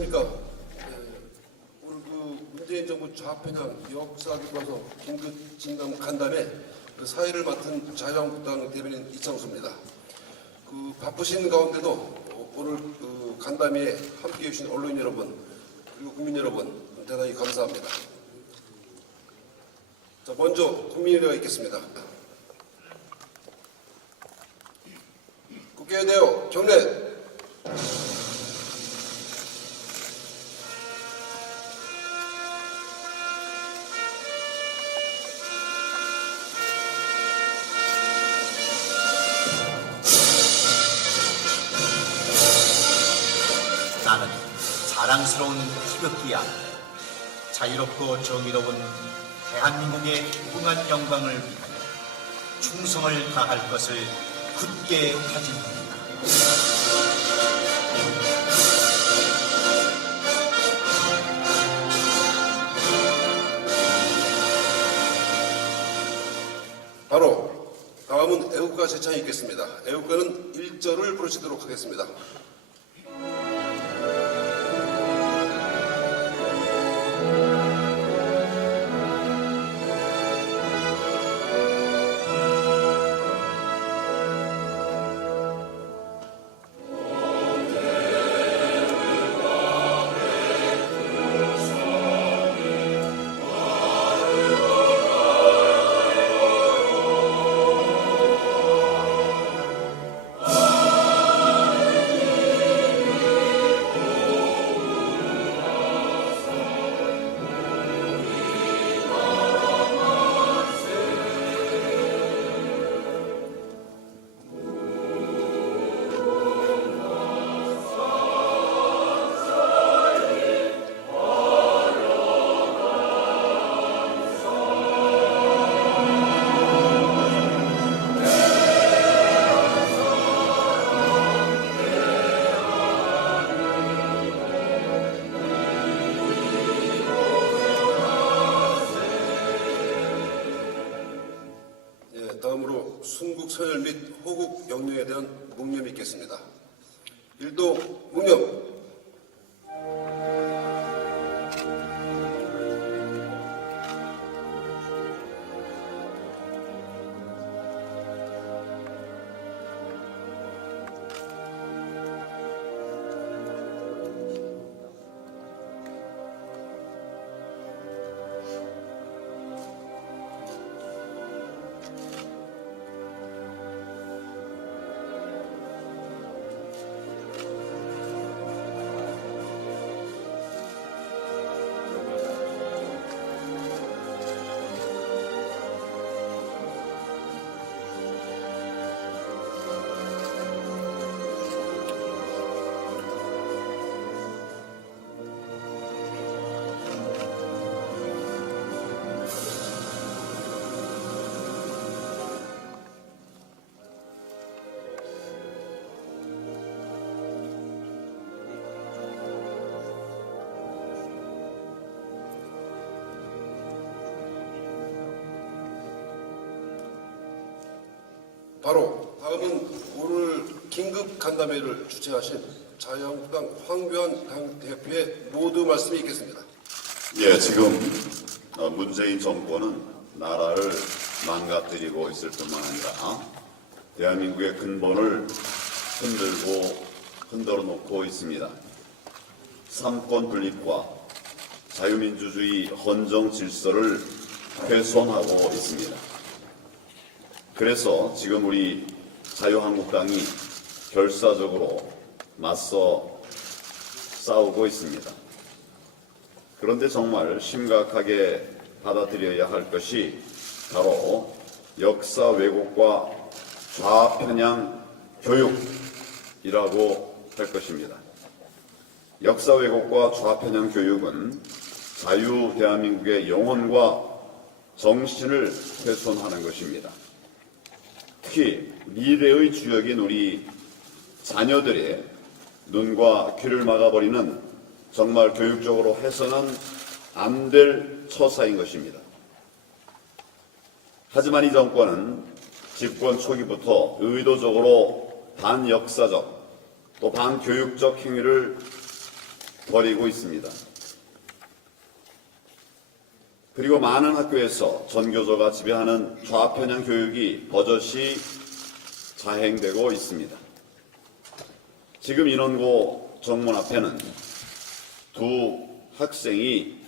안녕하십니까. 오늘 문재인 정부 좌편향 역사교과서 긴급 진단 간담회 사회를 맡은 자유한국당 대변인 이창수입니다. 바쁘신 가운데도 오늘 간담회에 함께해 주신 언론인 여러분 그리고 국민 여러분 대단히 감사합니다. 자, 먼저 국민의례가 있겠습니다. 국회에 대하여 경례. 나는 자랑스러운 태극기야. 자유롭고 정의로운 대한민국의 무궁한 영광을 위하여 충성을 다할 것을 굳게 다짐합니다. 바로 다음은 애국가 제창이 있겠습니다. 애국가는 1절을 부르시도록 하겠습니다. 다음으로 순국 선열 및 호국 영령에 대한 묵념이 있겠습니다. 1도 묵념. 바로 다음은 오늘 긴급 간담회를 주최하신 자유한국당 황교안 당대표의 모두 말씀이 있겠습니다. 예, 지금 문재인 정권은 나라를 망가뜨리고 있을 뿐만 아니라 대한민국의 근본을 흔들어 놓고 있습니다. 삼권 분립과 자유민주주의 헌정 질서를 훼손하고 있습니다. 그래서 지금 우리 자유한국당이 결사적으로 맞서 싸우고 있습니다. 그런데 정말 심각하게 받아들여야 할 것이 바로 역사 왜곡과 좌편향 교육이라고 할 것입니다. 역사 왜곡과 좌편향 교육은 자유 대한민국의 영혼과 정신을 훼손하는 것입니다. 특히 미래의 주역인 우리 자녀들의 눈과 귀를 막아버리는 정말 교육적으로 해서는 안 될 처사인 것입니다. 하지만 이 정권은 집권 초기부터 의도적으로 반역사적 또 반교육적 행위를 버리고 있습니다. 그리고 많은 학교에서 전교조가 지배하는 좌편향 교육이 버젓이 자행되고 있습니다. 지금 인원고 정문 앞에는 두 학생이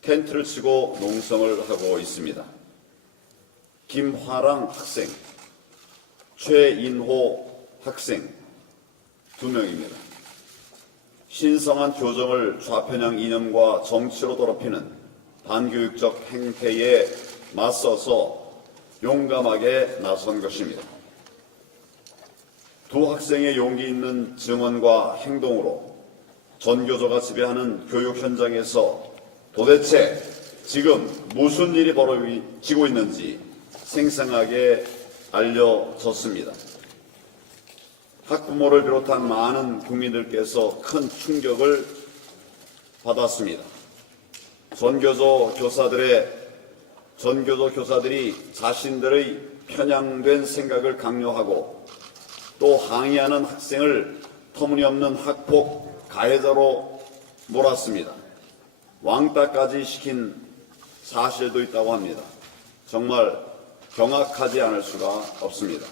텐트를 치고 농성을 하고 있습니다. 김화랑 학생, 최인호 학생 2명입니다. 신성한 교정을 좌편향 이념과 정치로 더럽히는 반교육적 행태에 맞서서 용감하게 나선 것입니다. 두 학생의 용기 있는 증언과 행동으로 전교조가 지배하는 교육 현장에서 도대체 지금 무슨 일이 벌어지고 있는지 생생하게 알려졌습니다. 학부모를 비롯한 많은 국민들께서 큰 충격을 받았습니다. 전교조 교사들이 자신들의 편향된 생각을 강요하고 또 항의하는 학생을 터무니없는 학폭 가해자로 몰았습니다. 왕따까지 시킨 사실도 있다고 합니다. 정말 경악하지 않을 수가 없습니다.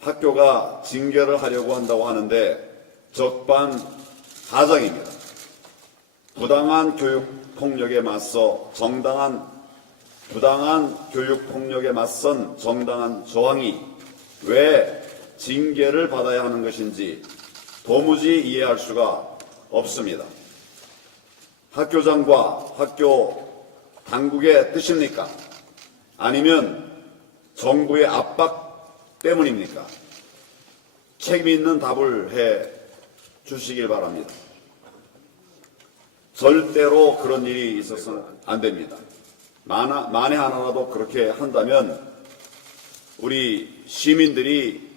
학교가 징계를 하려고 한다고 하는데 적반하장입니다. 부당한 교육폭력에 맞선 정당한 저항이 왜 징계를 받아야 하는 것인지 도무지 이해할 수가 없습니다. 학교장과 학교 당국의 뜻입니까? 아니면 정부의 압박 때문입니까? 책임 있는 답을 해 주시길 바랍니다. 절대로 그런 일이 있어서는 안 됩니다. 만에 하나라도 그렇게 한다면 우리 시민들이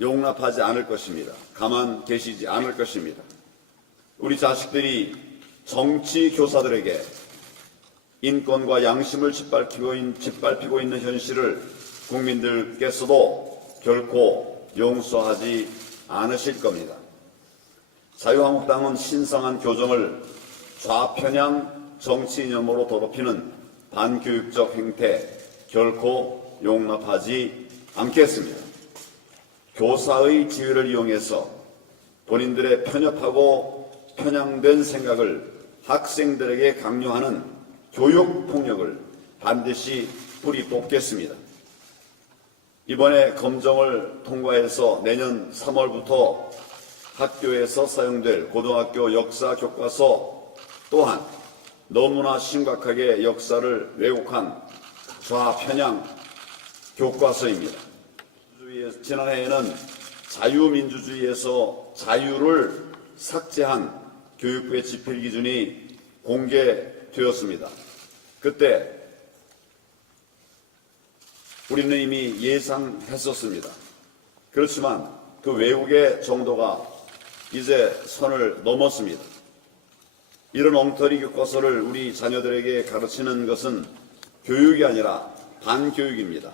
용납하지 않을 것입니다. 가만 계시지 않을 것입니다. 우리 자식들이 정치 교사들에게 인권과 양심을 짓밟히고 있는 현실을 국민들께서도 결코 용서하지 않으실 겁니다. 자유한국당은 신성한 교정을 좌편향 정치 이념으로 더럽히는 반교육적 행태 결코 용납하지 않겠습니다. 교사의 지위를 이용해서 본인들의 편협하고 편향된 생각을 학생들에게 강요하는 교육폭력을 반드시 뿌리 뽑겠습니다. 이번에 검정을 통과해서 내년 3월부터 학교에서 사용될 고등학교 역사 교과서 또한 너무나 심각하게 역사를 왜곡한 좌편향 교과서입니다. 지난해에는 자유민주주의에서 자유를 삭제한 교육부의 지필기준이 공개되었습니다. 그때 우리는 이미 예상했었습니다. 그렇지만 그 왜곡의 정도가 이제 선을 넘었습니다. 이런 엉터리 교과서를 우리 자녀들에게 가르치는 것은 교육이 아니라 반교육입니다.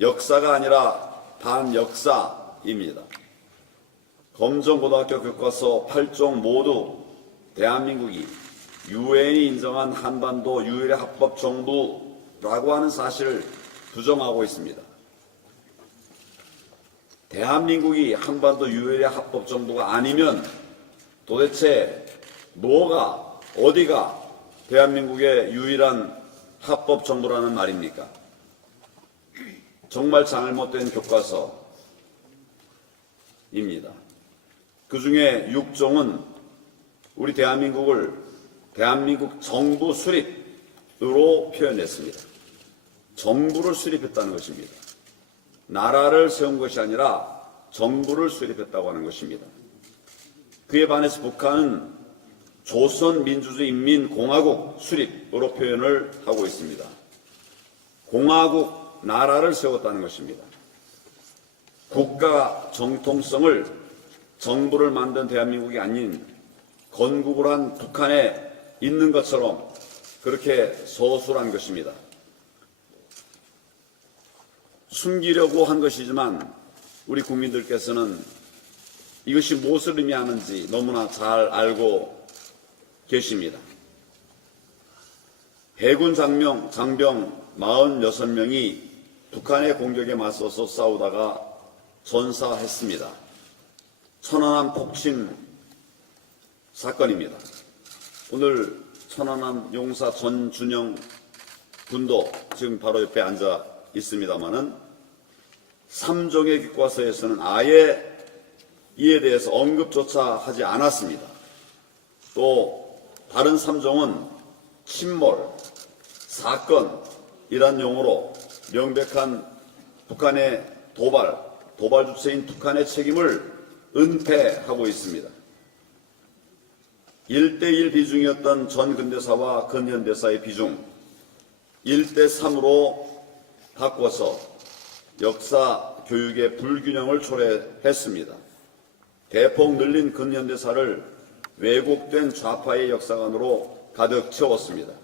역사가 아니라 반역사입니다. 검정고등학교 교과서 8종 모두 대한민국이 유엔이 인정한 한반도 유일의 합법 정부라고 하는 사실을 부정하고 있습니다. 대한민국이 한반도 유일의 합법 정부가 아니면 도대체 어디가 대한민국의 유일한 합법 정부라는 말입니까? 정말 잘못된 교과서입니다. 그 중에 6종은 우리 대한민국 정부 수립으로 표현했습니다. 정부를 수립했다는 것입니다. 나라를 세운 것이 아니라 정부를 수립했다고 하는 것입니다. 그에 반해서 북한은 조선민주주의인민공화국 수립으로 표현을 하고 있습니다. 공화국, 나라를 세웠다는 것입니다. 국가 정통성을 정부를 만든 대한민국이 아닌 건국을 한 북한에 있는 것처럼 그렇게 서술한 것입니다. 숨기려고 한 것이지만 우리 국민들께서는 이것이 무엇을 의미하는지 너무나 잘 알고 계십니다. 해군 장병 46명이 북한의 공격에 맞서서 싸우다가 전사했습니다. 천안함 폭침 사건입니다. 오늘 천안함 용사 전준영 군도 지금 바로 옆에 앉아 있습니다마는 3종의 교과서에서는 아예 이에 대해서 언급조차 하지 않았습니다. 또 다른 3종은 침몰, 사건이란 용어로 명백한 북한의 도발 주체인 북한의 책임을 은폐하고 있습니다. 1대1 비중이었던 전 근대사와 근현대사의 비중 1대3으로 바꿔서 역사 교육의 불균형을 초래했습니다. 대폭 늘린 근현대사를 왜곡된 좌파의 역사관으로 가득 채웠습니다.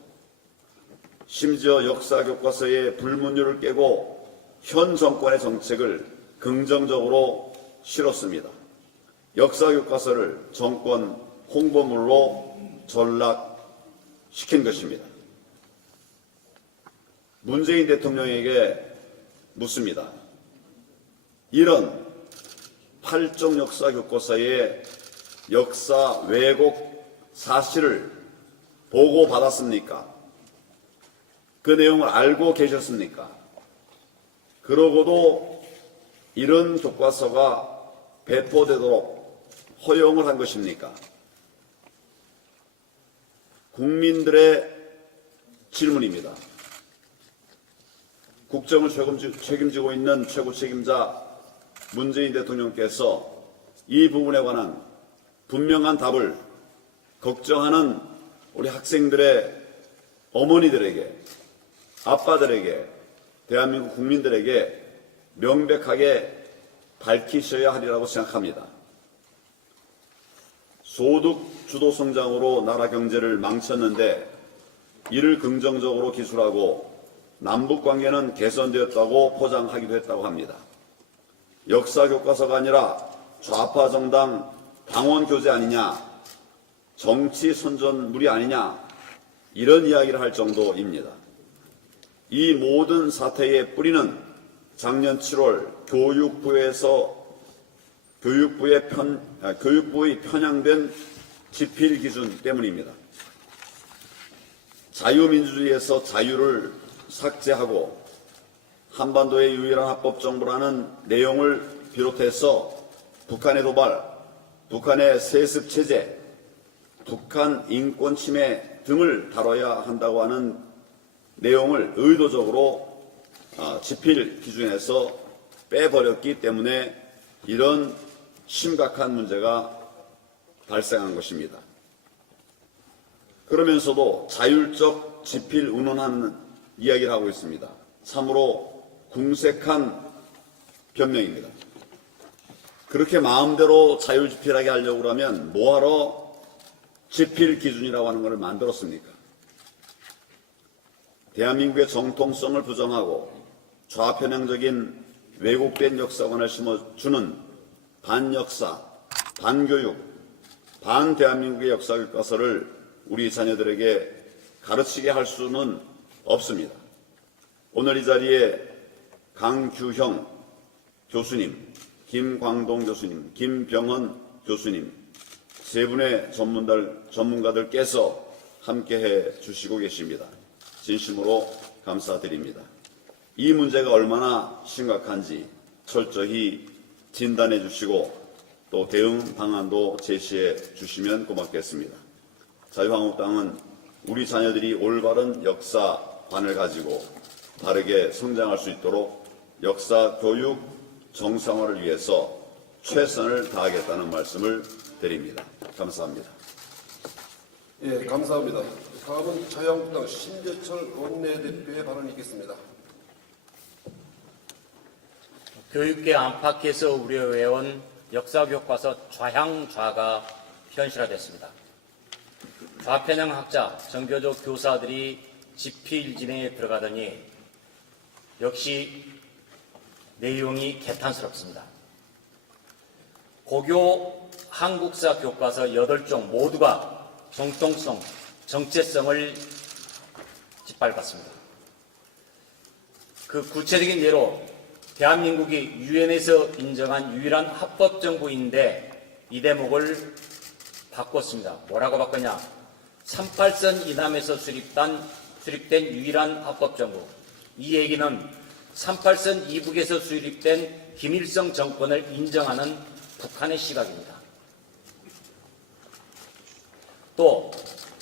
심지어 역사 교과서의 불문율을 깨고 현 정권의 정책을 긍정적으로 실었습니다. 역사 교과서를 정권 홍보물로 전락시킨 것입니다. 문재인 대통령에게 묻습니다. 이런 8종 역사 교과서의 역사 왜곡 사실을 보고받았습니까? 그 내용을 알고 계셨습니까? 그러고도 이런 교과서가 배포되도록 허용을 한 것입니까? 국민들의 질문입니다. 국정을 책임지고 있는 최고 책임자 문재인 대통령께서 이 부분에 관한 분명한 답을 걱정하는 우리 학생들의 어머니들에게, 아빠들에게, 대한민국 국민들에게 명백하게 밝히셔야 하리라고 생각합니다. 소득 주도 성장으로 나라 경제를 망쳤는데 이를 긍정적으로 기술하고 남북 관계는 개선되었다고 포장하기도 했다고 합니다. 역사 교과서가 아니라 좌파 정당 당원 교재 아니냐, 정치 선전물이 아니냐, 이런 이야기를 할 정도입니다. 이 모든 사태의 뿌리는 작년 7월 교육부의 편향된 지필 기준 때문입니다. 자유민주주의에서 자유를 삭제하고 한반도의 유일한 합법 정부라는 내용을 비롯해서 북한의 도발, 북한의 세습 체제, 북한 인권 침해 등을 다뤄야 한다고 하는 내용을 의도적으로 지필 기준에서 빼버렸기 때문에 이런 심각한 문제가 발생한 것입니다. 그러면서도 자율적 지필 운운하는 이야기를 하고 있습니다. 참으로 궁색한 변명입니다. 그렇게 마음대로 자율지필하게 하려고 하면 뭐하러 지필 기준이라고 하는 것을 만들었습니까? 대한민국의 정통성을 부정하고 좌편향적인 왜곡된 역사관을 심어주는 반역사, 반교육, 반대한민국의 역사 교과서를 우리 자녀들에게 가르치게 할 수는 없습니다. 오늘 이 자리에 강규형 교수님, 김광동 교수님, 김병헌 교수님 세 분의 전문가들께서 함께해 주시고 계십니다. 진심으로 감사드립니다. 이 문제가 얼마나 심각한지 철저히 진단해 주시고 또 대응 방안도 제시해 주시면 고맙겠습니다. 자유한국당은 우리 자녀들이 올바른 역사관을 가지고 바르게 성장할 수 있도록 역사 교육 정상화를 위해서 최선을 다하겠다는 말씀을 드립니다. 감사합니다. 예, 감사합니다. 다음은 자유한국당 신재철 원내대표의 발언이 있겠습니다. 교육계 안팎에서 우려해온 역사교과서 좌향좌가 현실화됐습니다. 좌편향 학자, 정교조 교사들이 집필 진행에 들어가더니 역시 내용이 개탄스럽습니다. 고교 한국사 교과서 8종 모두가 정통성, 정체성을 짓밟았습니다. 그 구체적인 예로 대한민국이 유엔에서 인정한 유일한 합법정부인데 이 대목을 바꿨습니다. 뭐라고 바꿨냐? 38선 이남에서 수립된 유일한 합법정부. 이 얘기는 38선 이북에서 수립된 김일성 정권을 인정하는 북한의 시각입니다. 또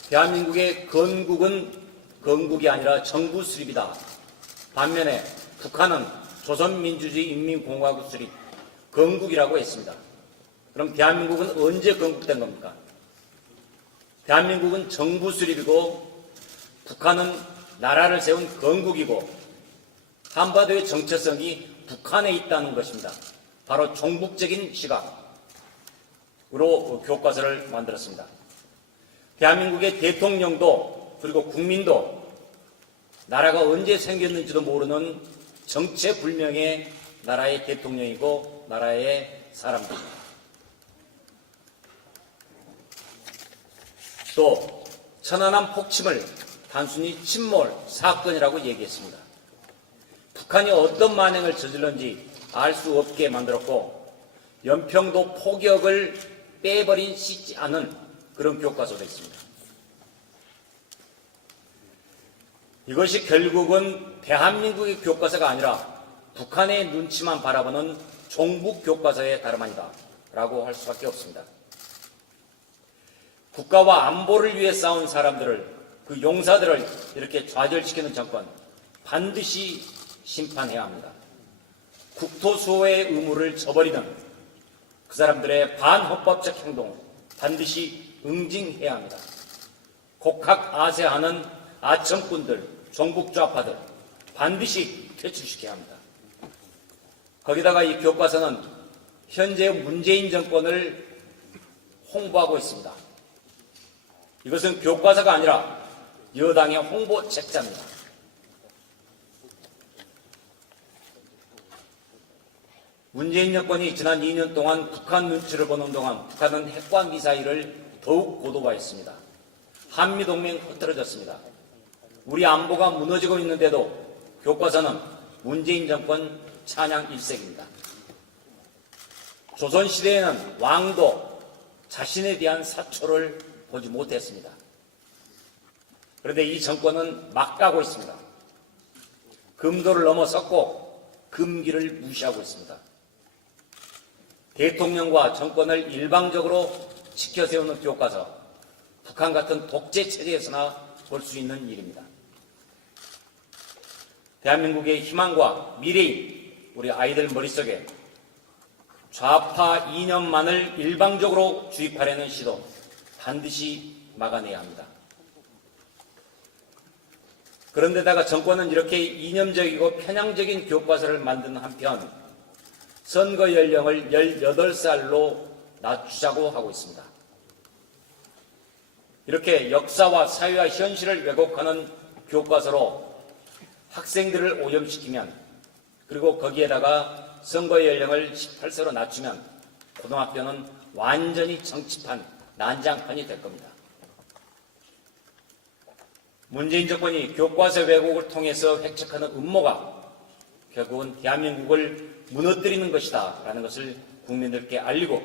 대한민국의 건국은 건국이 아니라 정부 수립이다. 반면에 북한은 조선민주주의 인민공화국 수립, 건국이라고 했습니다. 그럼 대한민국은 언제 건국된 겁니까? 대한민국은 정부 수립이고 북한은 나라를 세운 건국이고 한반도의 정체성이 북한에 있다는 것입니다. 바로 종북적인 시각으로 교과서를 만들었습니다. 대한민국의 대통령도 그리고 국민도 나라가 언제 생겼는지도 모르는 정체불명의 나라의 대통령이고 나라의 사람들입니다. 또 천안함 폭침을 단순히 침몰 사건이라고 얘기했습니다. 북한이 어떤 만행을 저질렀는지 알 수 없게 만들었고 연평도 포격을 빼버린 씻지 않은 그런 교과서도 있습니다. 이것이 결국은 대한민국의 교과서가 아니라 북한의 눈치만 바라보는 종북 교과서의 다름 아니다 라고 할 수밖에 없습니다. 국가와 안보를 위해 싸운 사람들을, 그 용사들을 이렇게 좌절시키는 정권 반드시 심판해야 합니다. 국토 수호의 의무를 저버리는 그 사람들의 반헌법적 행동 반드시 응징해야 합니다. 곡학 아세하는 아청꾼들, 종북좌파들 반드시 퇴출시켜야 합니다. 거기다가 이 교과서는 현재 문재인 정권을 홍보하고 있습니다. 이것은 교과서가 아니라 여당의 홍보 책자입니다. 문재인 정권이 지난 2년 동안 북한 눈치를 보는 동안 북한은 핵과 미사일을 더욱 고도화했습니다. 한미동맹 흐트러졌습니다. 우리 안보가 무너지고 있는데도 교과서는 문재인 정권 찬양 일색입니다. 조선시대에는 왕도 자신에 대한 사초를 보지 못했습니다. 그런데 이 정권은 막 가고 있습니다. 금도를 넘어섰고 금기를 무시하고 있습니다. 대통령과 정권을 일방적으로 지켜세우는 교과서, 북한 같은 독재 체제에서나 볼 수 있는 일입니다. 대한민국의 희망과 미래인 우리 아이들 머릿속에 좌파 이념만을 일방적으로 주입하려는 시도 반드시 막아내야 합니다. 그런데다가 정권은 이렇게 이념적이고 편향적인 교과서를 만드는 한편 선거 연령을 18살로 낮추자고 하고 있습니다. 이렇게 역사와 사회와 현실을 왜곡하는 교과서로 학생들을 오염시키면, 그리고 거기에다가 선거 연령을 18세로 낮추면 고등학교는 완전히 정치판, 난장판이 될 겁니다. 문재인 정권이 교과서 왜곡을 통해서 획책하는 음모가 결국은 대한민국을 무너뜨리는 것이다 라는 것을 국민들께 알리고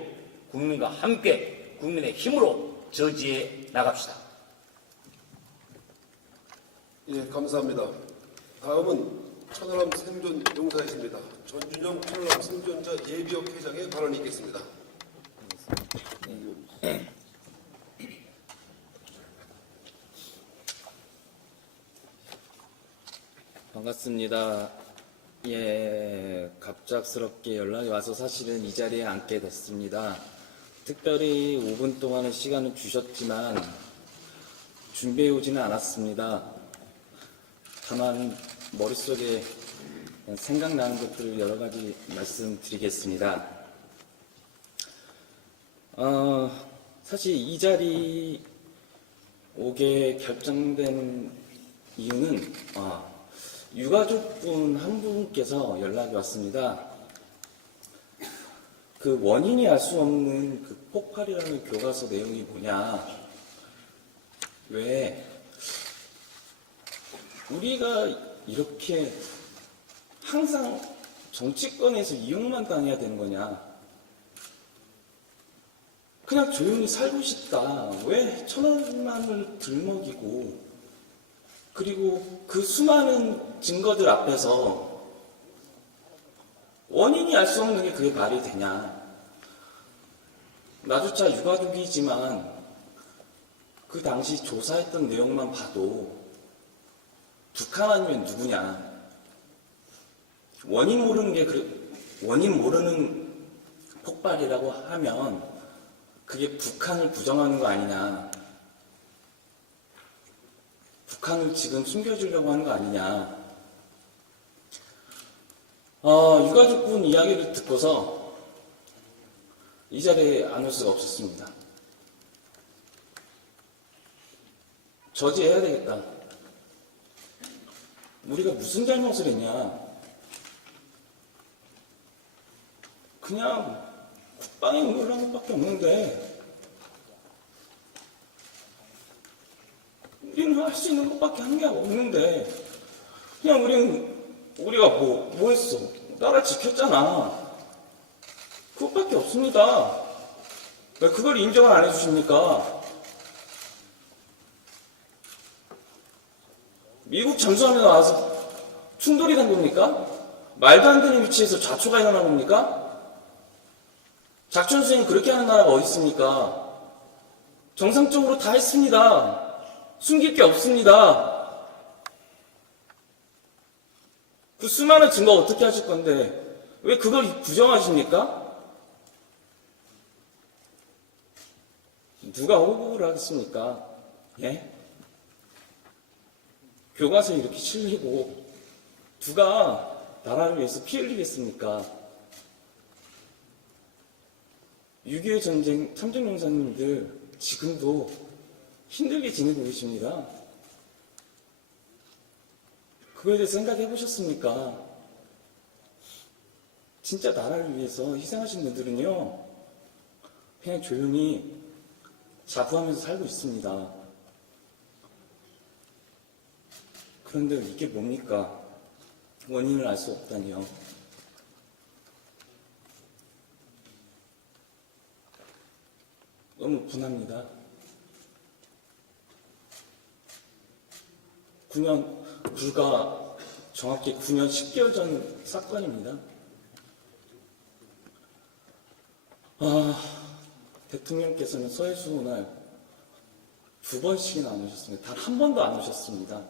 국민과 함께 국민의 힘으로 저지해 나갑시다. 예, 감사합니다. 다음은 천안함 생존 용사이십니다. 전준영 천안함 생존자 예비역 회장의 발언이 있겠습니다. 반갑습니다. 예, 갑작스럽게 연락이 와서 사실은 이 자리에 앉게 됐습니다. 특별히 5분 동안의 시간을 주셨지만 준비해 오지는 않았습니다. 다만 머릿속에 생각나는 것들을 여러 가지 말씀드리겠습니다. 사실 이 자리 오게 결정된 이유는 유가족분 한 분께서 연락이 왔습니다. 그 원인이 알 수 없는 그 폭발이라는 교과서 내용이 뭐냐? 왜 우리가 이렇게 항상 정치권에서 이용만 당해야 되는 거냐? 그냥 조용히 살고 싶다. 왜 천원만을 들먹이고, 그리고 그 수많은 증거들 앞에서 원인이 알 수 없는 게 그게 말이 되냐? 나조차 유가족이지만 그 당시 조사했던 내용만 봐도 북한 아니면 누구냐? 원인 모르는 폭발이라고 하면 그게 북한을 부정하는 거 아니냐? 북한을 지금 숨겨주려고 하는 거 아니냐? 유가족분 이야기를 듣고서 이 자리에 안 올 수가 없었습니다. 저지해야 되겠다. 우리가 무슨 잘못을 했냐? 그냥 국방에 응원한 것밖에 없는데, 우리는 할 수 있는 것밖에 한 게 없는데, 그냥 우리가 뭐 했어? 나라 지켰잖아. 그것밖에 없습니다. 왜 그걸 인정을 안 해주십니까? 미국 잠수함에 나와서 충돌이 된 겁니까? 말도 안 되는 위치에서 좌초가 일어난 겁니까? 작전 수행 그렇게 하는 나라가 어디 있습니까? 정상적으로 다 했습니다. 숨길 게 없습니다. 그 수많은 증거 어떻게 하실 건데 왜 그걸 부정하십니까? 누가 호구를 하겠습니까? 예? 교과서에 이렇게 실리고 누가 나라를 위해서 피 흘리겠습니까? 6.25 전쟁 참전용사님들 지금도 힘들게 지내고 계십니다. 그거에 대해서 생각해 보셨습니까? 진짜 나라를 위해서 희생하신 분들은요, 그냥 조용히 자부하면서 살고 있습니다. 그런데 이게 뭡니까? 원인을 알 수 없다니요. 너무 분합니다. 불과 정확히 9년 10개월 전 사건입니다. 대통령께서는 서해수호 날 2번씩이나 안 오셨습니다. 단 한 번도 안 오셨습니다.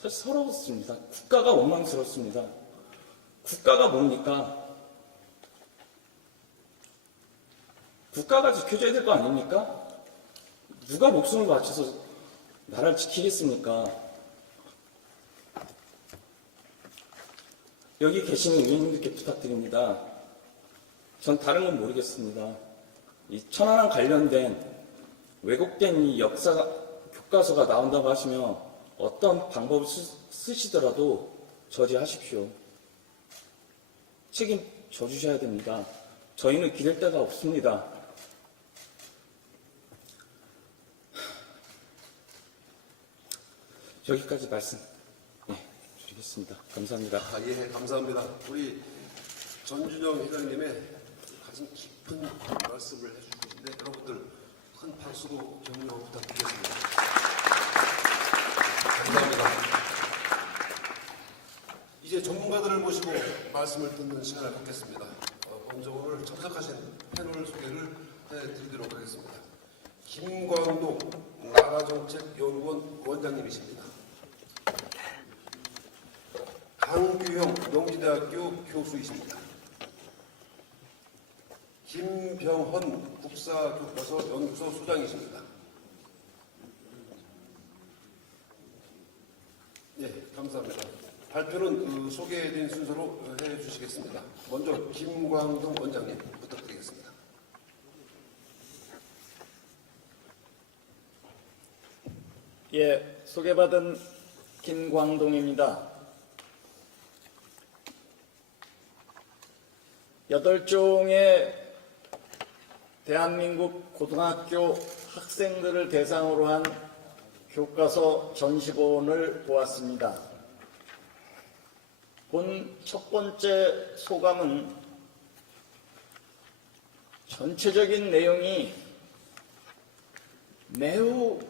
사실 서러웠습니다. 국가가 원망스럽습니다. 국가가 뭡니까? 국가가 지켜줘야 될 거 아닙니까? 누가 목숨을 바쳐서 나라를 지키겠습니까? 여기 계시는 의원님들께 부탁드립니다. 전 다른 건 모르겠습니다. 이 천안함 관련된 왜곡된 이 역사 교과서가 나온다고 하시면 어떤 방법을 쓰시더라도 저지하십시오. 책임져 주셔야 됩니다. 저희는 기댈 데가 없습니다. 여기까지 말씀 드리겠습니다. 감사합니다. 예, 감사합니다. 우리 전준영 회장님의 가슴 깊은 말씀을 해주실 것인데 여러분들 큰 박수로 격려 부탁드리겠습니다. 감사합니다. 이제 전문가들을 모시고 말씀을 듣는 시간을 갖겠습니다. 먼저 오늘 참석하신 패널 소개를 해드리도록 하겠습니다. 김광동 나라정책연구원 원장님이십니다. 강규형 명지대학교 교수이십니다. 김병헌 국사교과서 연구소 소장이십니다. 네, 감사합니다. 발표는 소개된 순서로 해주시겠습니다. 먼저 김광동 원장님 부탁드리겠습니다. 예, 소개받은 김광동입니다. 8종의 대한민국 고등학교 학생들을 대상으로 한 교과서 전시본을 보았습니다. 본 첫 번째 소감은 전체적인 내용이 매우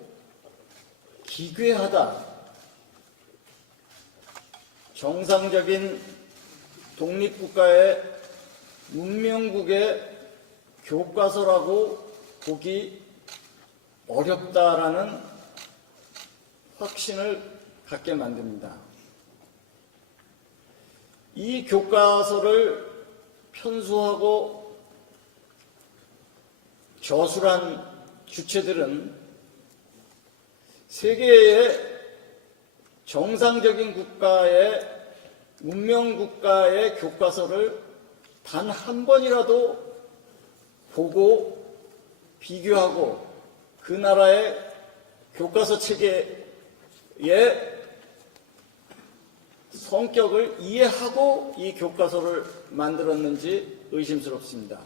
기괴하다. 정상적인 독립국가의 문명국의 교과서라고 보기 어렵다라는 확신을 갖게 만듭니다. 이 교과서를 편수하고 저술한 주체들은 세계의 정상적인 국가의 문명국가의 교과서를 단 한 번이라도 보고 비교하고 그 나라의 교과서 체계의 성격을 이해하고 이 교과서를 만들었는지 의심스럽습니다.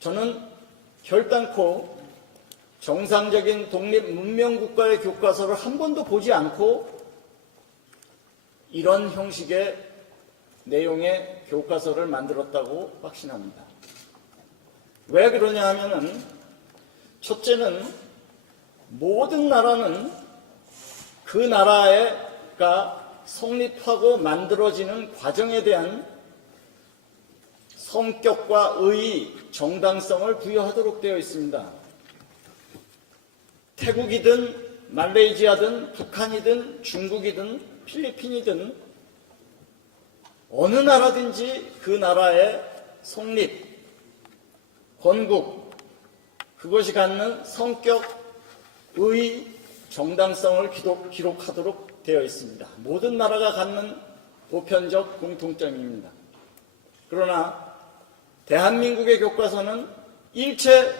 저는 결단코 정상적인 독립 문명국가의 교과서를 한 번도 보지 않고 이런 형식의 내용의 교과서를 만들었다고 확신합니다. 왜 그러냐 하면은 첫째는 모든 나라는 그 나라가 성립하고 만들어지는 과정에 대한 성격과 의의, 정당성을 부여하도록 되어 있습니다. 태국이든 말레이시아든 북한이든 중국이든 필리핀이든 어느 나라든지 그 나라의 성립, 건국, 그것이 갖는 성격, 의의, 정당성을 기록하도록 되어 있습니다. 모든 나라가 갖는 보편적 공통점입니다. 그러나 대한민국의 교과서는 일체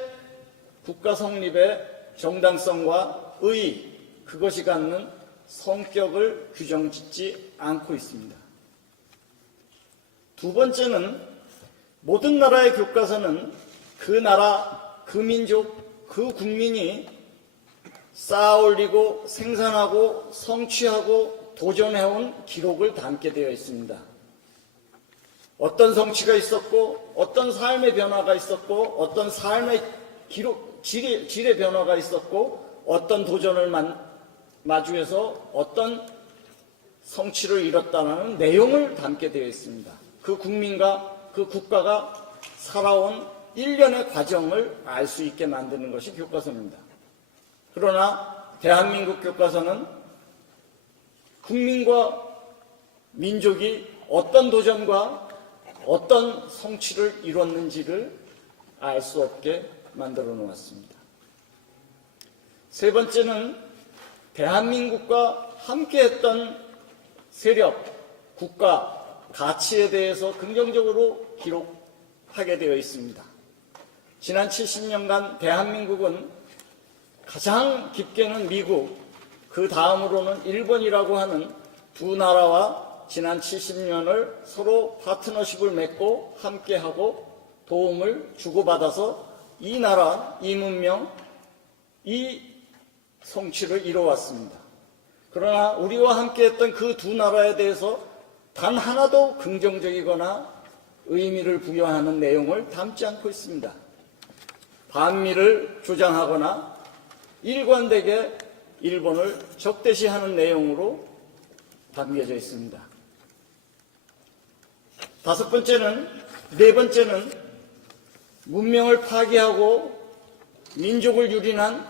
국가 성립의 정당성과 의의, 그것이 갖는 성격을 규정짓지 않고 있습니다. 두 번째는 모든 나라의 교과서는 그 나라, 그 민족, 그 국민이 쌓아올리고 생산하고 성취하고 도전해온 기록을 담게 되어 있습니다. 어떤 성취가 있었고 어떤 삶의 변화가 있었고 어떤 삶의 질의 변화가 있었고 어떤 도전을 마주해서 어떤 성취를 이뤘다는 내용을 담게 되어 있습니다. 그 국민과 그 국가가 살아온 일련의 과정을 알 수 있게 만드는 것이 교과서입니다. 그러나 대한민국 교과서는 국민과 민족이 어떤 도전과 어떤 성취를 이뤘는지를 알 수 없게 만들어 놓았습니다. 세 번째는 대한민국과 함께했던 세력, 국가, 가치에 대해서 긍정적으로 기록하게 되어 있습니다. 지난 70년간 대한민국은 가장 깊게는 미국, 그 다음으로는 일본이라고 하는 두 나라와 지난 70년을 서로 파트너십을 맺고 함께하고 도움을 주고받아서 이 나라, 이 문명, 이 성취를 이뤄왔습니다. 그러나 우리와 함께했던 그 두 나라에 대해서 단 하나도 긍정적이거나 의미를 부여하는 내용을 담지 않고 있습니다. 반미를 조장하거나 일관되게 일본을 적대시하는 내용으로 담겨져 있습니다. 네 번째는 문명을 파괴하고 민족을 유린한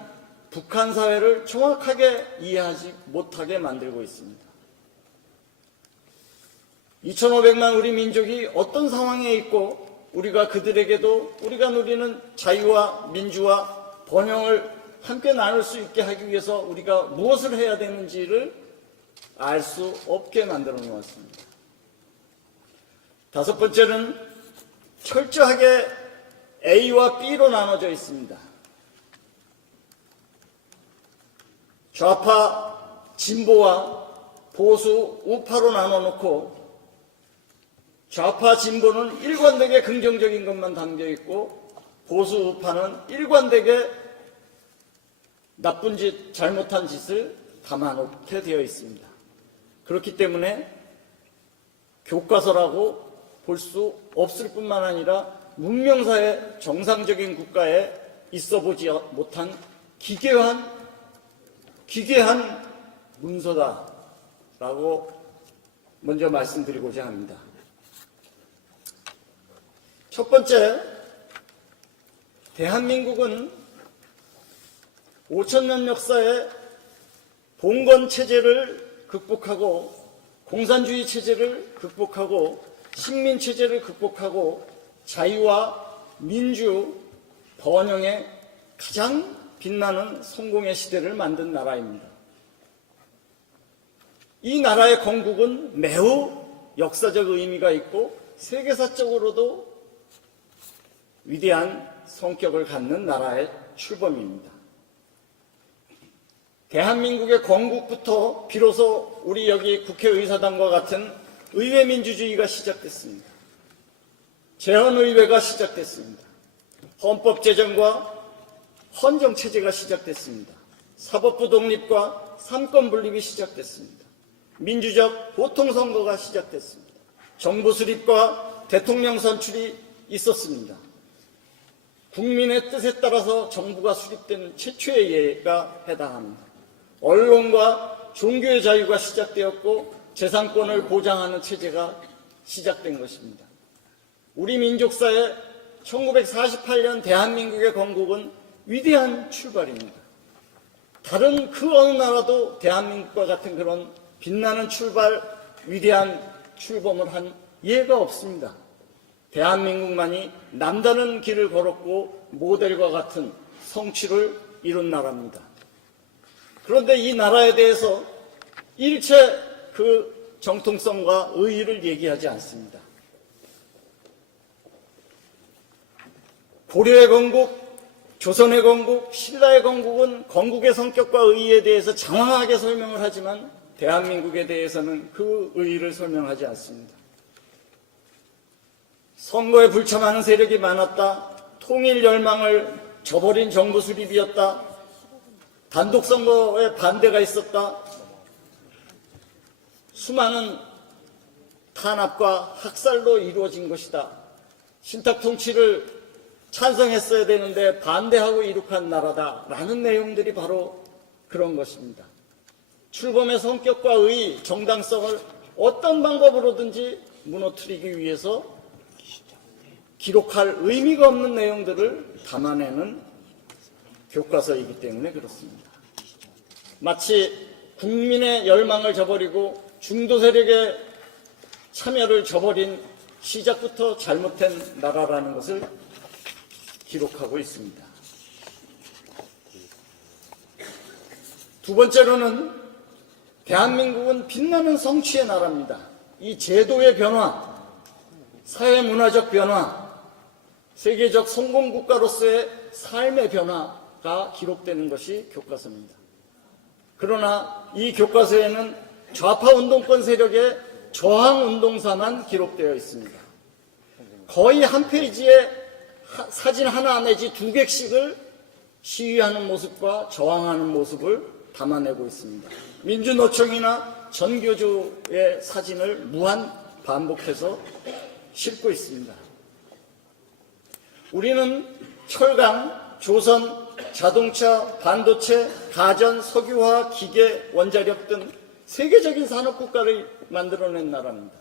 북한 사회를 정확하게 이해하지 못하게 만들고 있습니다. 2500만 우리 민족이 어떤 상황에 있고 우리가 그들에게도 우리가 누리는 자유와 민주와 번영을 함께 나눌 수 있게 하기 위해서 우리가 무엇을 해야 되는지를 알 수 없게 만들어 놓았습니다. 다섯 번째는 철저하게 A와 B로 나눠져 있습니다. 좌파, 진보와 보수, 우파로 나눠놓고 좌파 진보는 일관되게 긍정적인 것만 담겨 있고 보수 우파는 일관되게 나쁜 짓, 잘못한 짓을 담아놓게 되어 있습니다. 그렇기 때문에 교과서라고 볼 수 없을 뿐만 아니라 문명사회 정상적인 국가에 있어보지 못한 기괴한 문서다라고 먼저 말씀드리고자 합니다. 첫 번째, 대한민국은 5천년 역사의 봉건 체제를 극복하고 공산주의 체제를 극복하고 식민 체제를 극복하고 자유와 민주 번영의 가장 빛나는 성공의 시대를 만든 나라입니다. 이 나라의 건국은 매우 역사적 의미가 있고 세계사적으로도 위대한 성격을 갖는 나라의 출범입니다. 대한민국의 건국부터 비로소 우리 여기 국회의사당과 같은 의회민주주의가 시작됐습니다. 재헌의회가 시작됐습니다. 헌법제정과 헌정체제가 시작됐습니다. 사법부 독립과 삼권분립이 시작됐습니다. 민주적 보통선거가 시작됐습니다. 정부 수립과 대통령 선출이 있었습니다. 국민의 뜻에 따라서 정부가 수립된 최초의 예가 해당합니다. 언론과 종교의 자유가 시작되었고 재산권을 보장하는 체제가 시작된 것입니다. 우리 민족사의 1948년 대한민국의 건국은 위대한 출발입니다. 다른 그 어느 나라도 대한민국과 같은 그런 빛나는 출발, 위대한 출범을 한 예가 없습니다. 대한민국만이 남다른 길을 걸었고 모델과 같은 성취를 이룬 나라입니다. 그런데 이 나라에 대해서 일체 그 정통성과 의의를 얘기하지 않습니다. 고려의 건국, 조선의 건국, 신라의 건국은 건국의 성격과 의의에 대해서 장황하게 설명을 하지만 대한민국에 대해서는 그 의의를 설명하지 않습니다. 선거에 불참하는 세력이 많았다. 통일 열망을 저버린 정부 수립이었다. 단독 선거에 반대가 있었다. 수많은 탄압과 학살로 이루어진 것이다. 신탁 통치를 찬성했어야 되는데 반대하고 이룩한 나라다라는 내용들이 바로 그런 것입니다. 출범의 성격과 의의, 정당성을 어떤 방법으로든지 무너뜨리기 위해서 기록할 의미가 없는 내용들을 담아내는 교과서이기 때문에 그렇습니다. 마치 국민의 열망을 저버리고 중도 세력의 참여를 저버린 시작부터 잘못된 나라라는 것을 기록하고 있습니다. 두 번째로는 대한민국은 빛나는 성취의 나라입니다. 이 제도의 변화, 사회문화적 변화, 세계적 성공국가로서의 삶의 변화가 기록되는 것이 교과서입니다. 그러나 이 교과서에는 좌파 운동권 세력의 저항 운동사만 기록되어 있습니다. 거의 한 페이지에 사진 하나 내지 두 객씩을 시위하는 모습과 저항하는 모습을 담아내고 있습니다. 민주노총이나 전교조의 사진을 무한 반복해서 싣고 있습니다. 우리는 철강, 조선, 자동차, 반도체, 가전, 석유화, 기계, 원자력 등 세계적인 산업국가를 만들어낸 나라입니다.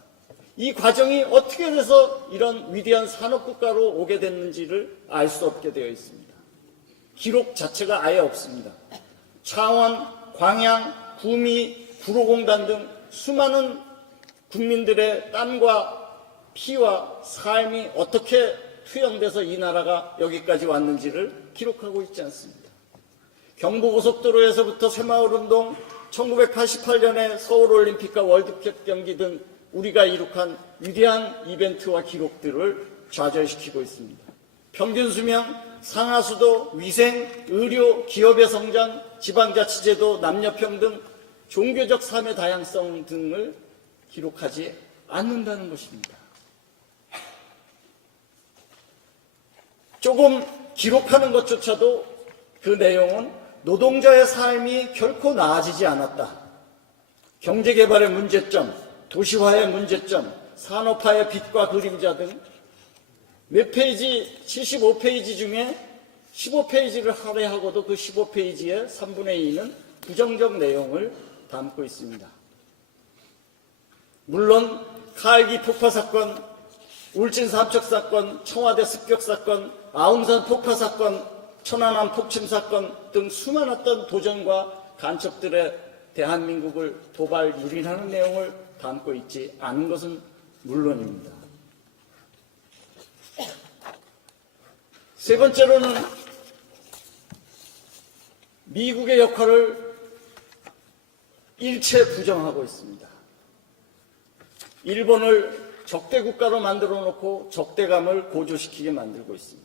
이 과정이 어떻게 돼서 이런 위대한 산업국가로 오게 됐는지를 알 수 없게 되어 있습니다. 기록 자체가 아예 없습니다. 창원, 광양, 구미, 구로공단 등 수많은 국민들의 땀과 피와 삶이 어떻게 투영돼서 이 나라가 여기까지 왔는지를 기록하고 있지 않습니다. 경부고속도로에서부터 새마을운동, 1988년에 서울올림픽과 월드컵 경기 등 우리가 이룩한 위대한 이벤트와 기록들을 좌절시키고 있습니다. 평균 수명, 상하수도, 위생, 의료, 기업의 성장, 지방자치제도, 남녀평등, 종교적 삶의 다양성 등을 기록하지 않는다는 것입니다. 조금 기록하는 것조차도 그 내용은 노동자의 삶이 결코 나아지지 않았다. 경제개발의 문제점, 도시화의 문제점, 산업화의 빛과 그림자 등 몇 페이지, 75페이지 중에 15페이지를 할애하고도 그 15페이지의 3분의 2는 부정적 내용을 담고 있습니다. 물론 카알기 폭파 사건, 울진 삼척 사건, 청와대 습격 사건, 아웅산 폭파 사건, 천안함 폭침 사건 등 수많았던 도전과 간첩들의 대한민국을 도발 유린하는 내용을 담고 있지 않은 것은 물론입니다. 세 번째로는 미국의 역할을 일체 부정하고 있습니다. 일본을 적대국가로 만들어 놓고 적대감을 고조시키게 만들고 있습니다.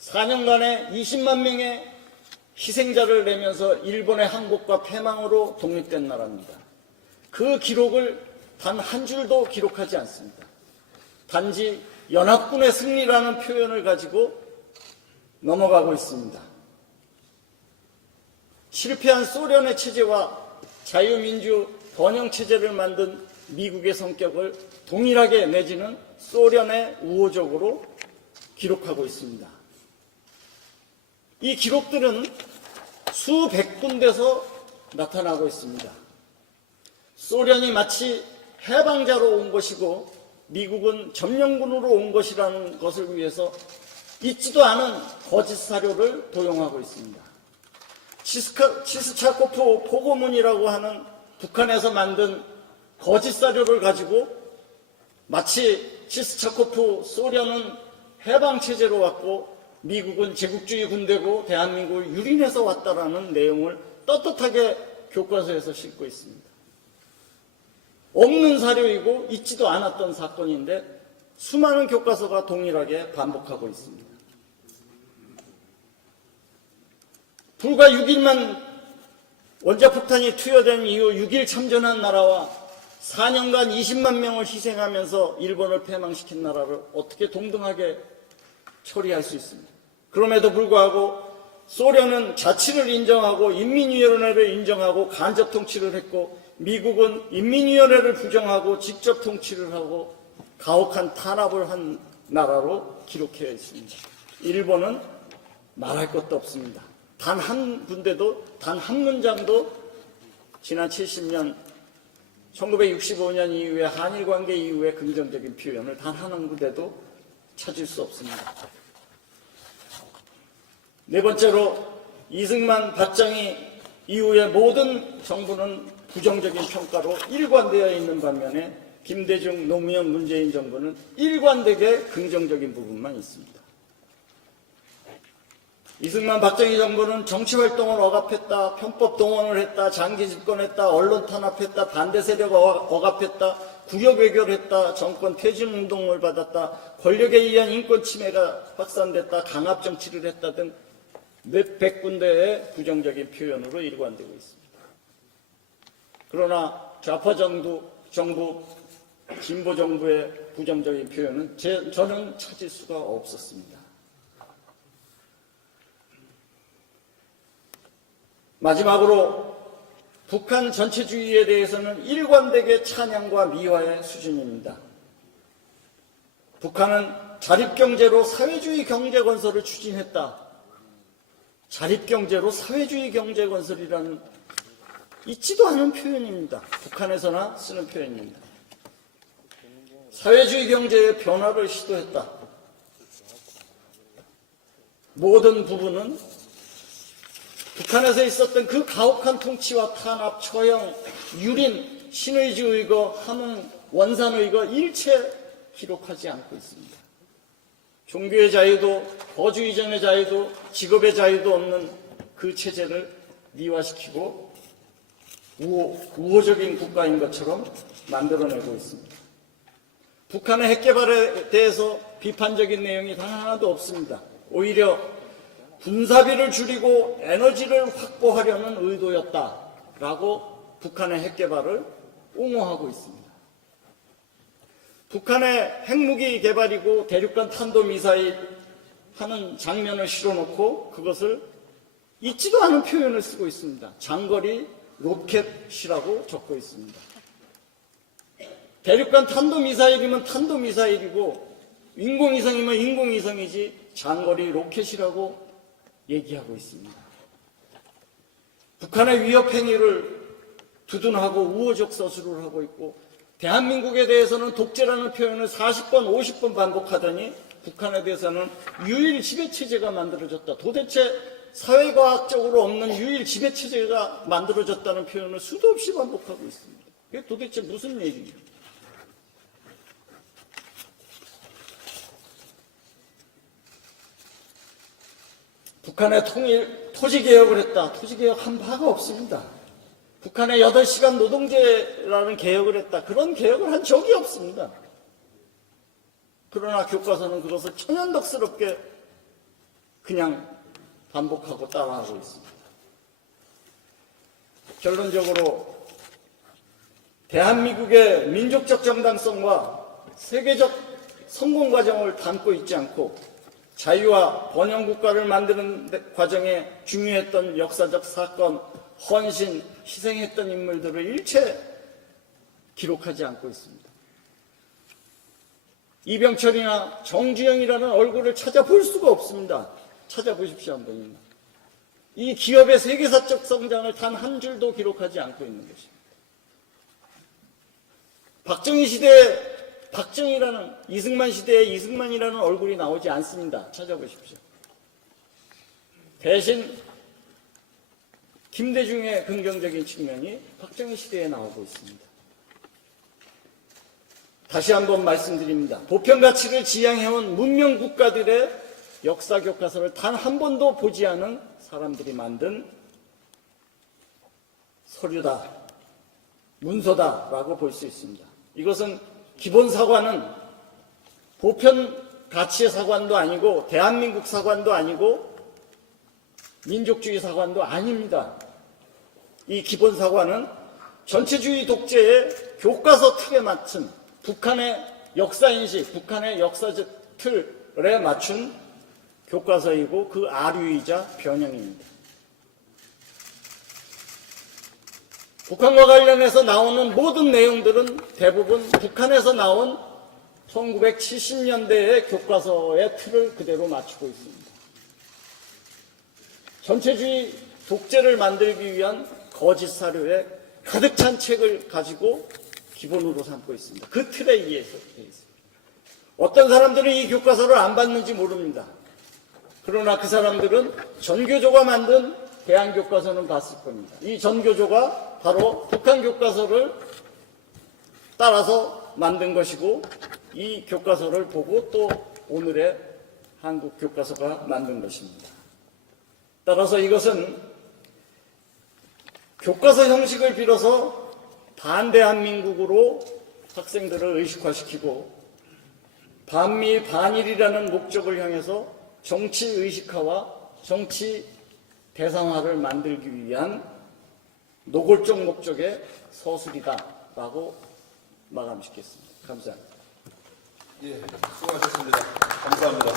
4년간에 20만 명의 희생자를 내면서 일본의 항복과 패망으로 독립된 나라입니다. 그 기록을 단 한 줄도 기록하지 않습니다. 단지 연합군의 승리라는 표현을 가지고 넘어가고 있습니다. 실패한 소련의 체제와 자유민주 번영체제를 만든 미국의 성격을 동일하게 내지는 소련의 우호적으로 기록하고 있습니다. 이 기록들은 수백 군데서 나타나고 있습니다. 소련이 마치 해방자로 온 것이고 미국은 점령군으로 온 것이라는 것을 위해서 있지도 않은 거짓 사료를 도용하고 있습니다. 치스차코프 포고문이라고 하는 북한에서 만든 거짓 사료를 가지고 마치 치스차코프 소련은 해방체제로 왔고 미국은 제국주의 군대고 대한민국을 유린해서 왔다라는 내용을 떳떳하게 교과서에서 싣고 있습니다. 없는 사료이고 있지도 않았던 사건인데 수많은 교과서가 동일하게 반복하고 있습니다. 불과 6일만 원자폭탄이 투여된 이후 6일 참전한 나라와 4년간 20만 명을 희생하면서 일본을 패망시킨 나라를 어떻게 동등하게 처리할 수 있습니까? 그럼에도 불구하고 소련은 자치를 인정하고 인민위원회를 인정하고 간접 통치를 했고 미국은 인민위원회를 부정하고 직접 통치를 하고 가혹한 탄압을 한 나라로 기록되어 있습니다. 일본은 말할 것도 없습니다. 단 한 군데도, 단 한 문장도 지난 70년, 1965년 이후에 한일 관계 이후에 긍정적인 표현을 단 한 군데도 찾을 수 없습니다. 네 번째로 이승만, 박정희 이후에 모든 정부는 부정적인 평가로 일관되어 있는 반면에 김대중, 노무현, 문재인 정부는 일관되게 긍정적인 부분만 있습니다. 이승만, 박정희 정부는 정치활동을 억압했다, 편법 동원을 했다, 장기 집권했다, 언론 탄압했다, 반대 세력 억압했다, 구역 외교를 했다, 정권 퇴진 운동을 받았다, 권력에 의한 인권 침해가 확산됐다, 강압 정치를 했다 등 몇백 군데의 부정적인 표현으로 일관되고 있습니다. 그러나 좌파 정부, 진보 정부의 부정적인 표현은 저는 찾을 수가 없었습니다. 마지막으로 북한 전체주의에 대해서는 일관되게 찬양과 미화의 수준입니다. 북한은 자립경제로 사회주의 경제건설을 추진했다. 자립경제로 사회주의 경제건설이라는 있지도 않은 표현입니다. 북한에서나 쓰는 표현입니다. 사회주의 경제의 변화를 시도했다. 모든 부분은 북한에서 있었던 그 가혹한 통치와 탄압, 처형, 유린, 신의주의거, 함흥, 원산의거 일체 기록하지 않고 있습니다. 종교의 자유도, 거주 이전의 자유도, 직업의 자유도 없는 그 체제를 미화시키고 우호적인 국가인 것처럼 만들어내고 있습니다. 북한의 핵개발에 대해서 비판적인 내용이 단 하나도 없습니다. 오히려 군사비를 줄이고 에너지를 확보하려는 의도였다라고 북한의 핵개발을 옹호하고 있습니다. 북한의 핵무기 개발이고 대륙간 탄도미사일, 하는 장면을 실어놓고 그것을 있지도 않은 표현을 쓰고 있습니다. 장거리 로켓이라고 적고 있습니다. 대륙간 탄도미사일이면 탄도미사일이고 인공위성이면 인공위성이지 장거리 로켓이라고 얘기하고 있습니다. 북한의 위협 행위를 두둔하고 우호적 서술을 하고 있고 대한민국에 대해서는 독재라는 표현을 40번, 50번 반복하더니 북한에 대해서는 유일 지배체제가 만들어졌다. 도대체 사회과학적으로 없는 유일 지배체제가 만들어졌다는 표현을 수도 없이 반복하고 있습니다. 이게 도대체 무슨 얘기입니까? 북한의 토지개혁을 했다. 토지개혁 한 바가 없습니다. 북한의 8시간 노동제라는 개혁을 했다. 그런 개혁을 한 적이 없습니다. 그러나 교과서는 그것을 천연덕스럽게 그냥 반복하고 따라하고 있습니다. 결론적으로 대한민국의 민족적 정당성과 세계적 성공 과정을 담고 있지 않고 자유와 번영국가를 만드는 과정에 중요했던 역사적 사건, 헌신, 희생했던 인물들을 일체 기록하지 않고 있습니다. 이병철이나 정주영이라는 얼굴을 찾아볼 수가 없습니다. 찾아보십시오 한번. 이 기업의 세계사적 성장을 단 한 줄도 기록하지 않고 있는 것입니다. 박정희 시대에 박정희라는, 이승만 시대에 이승만이라는 얼굴이 나오지 않습니다. 찾아보십시오. 대신 김대중의 긍정적인 측면이 박정희 시대에 나오고 있습니다. 다시 한번 말씀드립니다. 보편 가치를 지향해온 문명 국가들의 역사 교과서를 단 한 번도 보지 않은 사람들이 만든 서류다, 문서다라고 볼 수 있습니다. 이것은 기본 사관은 보편 가치의 사관도 아니고 대한민국 사관도 아니고 민족주의 사관도 아닙니다. 이 기본 사관은 전체주의 독재의 교과서 틀에 맞춘 북한의 역사인식, 북한의 역사적 틀에 맞춘 교과서이고 그 아류이자 변형입니다. 북한과 관련해서 나오는 모든 내용들은 대부분 북한에서 나온 1970년대의 교과서의 틀을 그대로 맞추고 있습니다. 전체주의 독재를 만들기 위한 거짓 사료에 가득 찬 책을 가지고 기본으로 삼고 있습니다. 그 틀에 의해서 되어 있습니다. 어떤 사람들은 이 교과서를 안 받는지 모릅니다. 그러나 그 사람들은 전교조가 만든 대한교과서는 봤을 겁니다. 이 전교조가 바로 북한 교과서를 따라서 만든 것이고 이 교과서를 보고 또 오늘의 한국 교과서가 만든 것입니다. 따라서 이것은 교과서 형식을 빌어서 반대한민국으로 학생들을 의식화시키고 반미 반일이라는 목적을 향해서 정치 의식화와 정치 대상화를 만들기 위한 노골적 목적의 서술이다라고 마감시켰습니다. 감사합니다. 예, 수고하셨습니다. 감사합니다.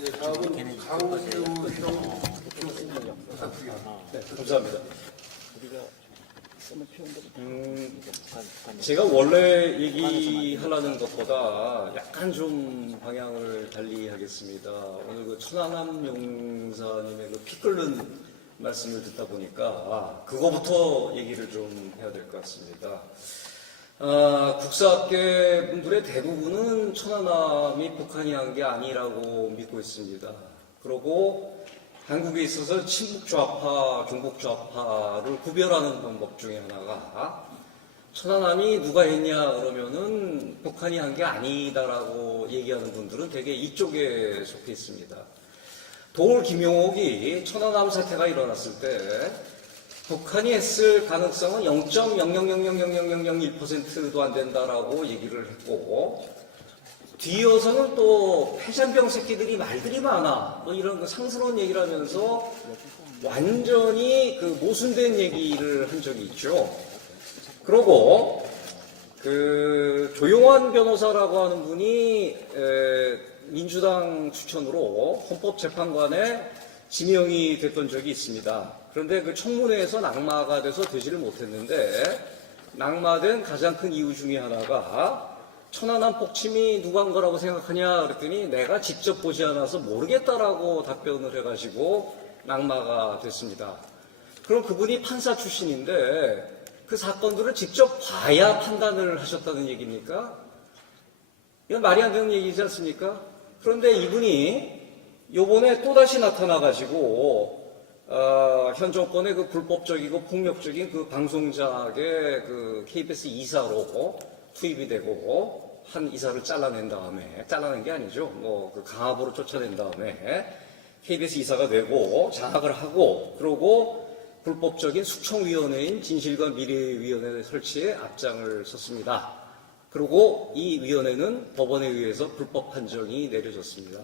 예, 다음은 강규형 교수님 부탁드립니다. 네, 감사합니다. 제가 원래 얘기하려는 것보다 약간 좀 방향을 달리 하겠습니다. 오늘 그 천안함 용사님의 그 피 끓는 말씀을 듣다 보니까 그거부터 얘기를 좀 해야 될 것 같습니다. 국사학계 분들의 대부분은 천안함이 북한이 한 게 아니라고 믿고 있습니다. 그리고 한국에 있어서 친북좌파, 종북좌파를 구별하는 방법 중에 하나가 천안함이 누가 했냐 그러면은 북한이 한 게 아니다라고 얘기하는 분들은 되게 이쪽에 속해 있습니다. 도올 김용옥이 천안함 사태가 일어났을 때 북한이 했을 가능성은 0.0000001%도 안 된다라고 얘기를 했고 뒤이어서는 또 폐잔병 새끼들이 말들이 많아 뭐 이런 그 상스러운 얘기를 하면서 완전히 그 모순된 얘기를 한 적이 있죠. 그러고 조용환 변호사라고 하는 분이 민주당 추천으로 헌법재판관에 지명이 됐던 적이 있습니다. 그런데 그 청문회에서 낙마가 돼서 되지를 못했는데 낙마된 가장 큰 이유 중에 하나가 천안함 폭침이 누가 한 거라고 생각하냐 그랬더니 내가 직접 보지 않아서 모르겠다라고 답변을 해가지고 낙마가 됐습니다. 그럼 그분이 판사 출신인데 그 사건들을 직접 봐야 판단을 하셨다는 얘기입니까? 이건 말이 안 되는 얘기지 않습니까? 그런데 이분이 요번에 또다시 나타나가지고 현 정권의 그 불법적이고 폭력적인 그 방송작의 그 KBS 이사로 투입이 되고 한 이사를 잘라낸 게 아니죠. 그 강압으로 쫓아낸 다음에 KBS 이사가 되고 장악을 하고 그러고 불법적인 숙청위원회인 진실과 미래위원회 설치에 앞장을 섰습니다. 그리고 이 위원회는 법원에 의해서 불법 판정이 내려졌습니다.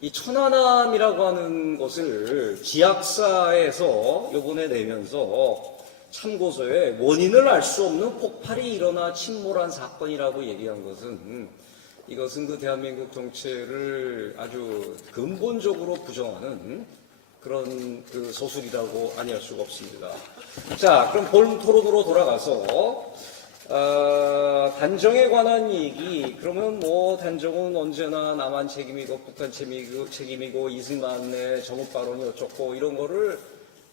이 천안함이라고 하는 것을 지약사에서 요번에 내면서 참고서에 원인을 알 수 없는 폭발이 일어나 침몰한 사건이라고 얘기한 것은 이것은 그 대한민국 정체를 아주 근본적으로 부정하는 그런 그 소술이라고 아니할 수가 없습니다. 자, 그럼 본 토론으로 돌아가서 단정에 관한 얘기. 그러면 뭐 단정은 언제나 남한 책임이고 북한 책임이고 이승만의 정읍 발언이 어쩌고 이런 거를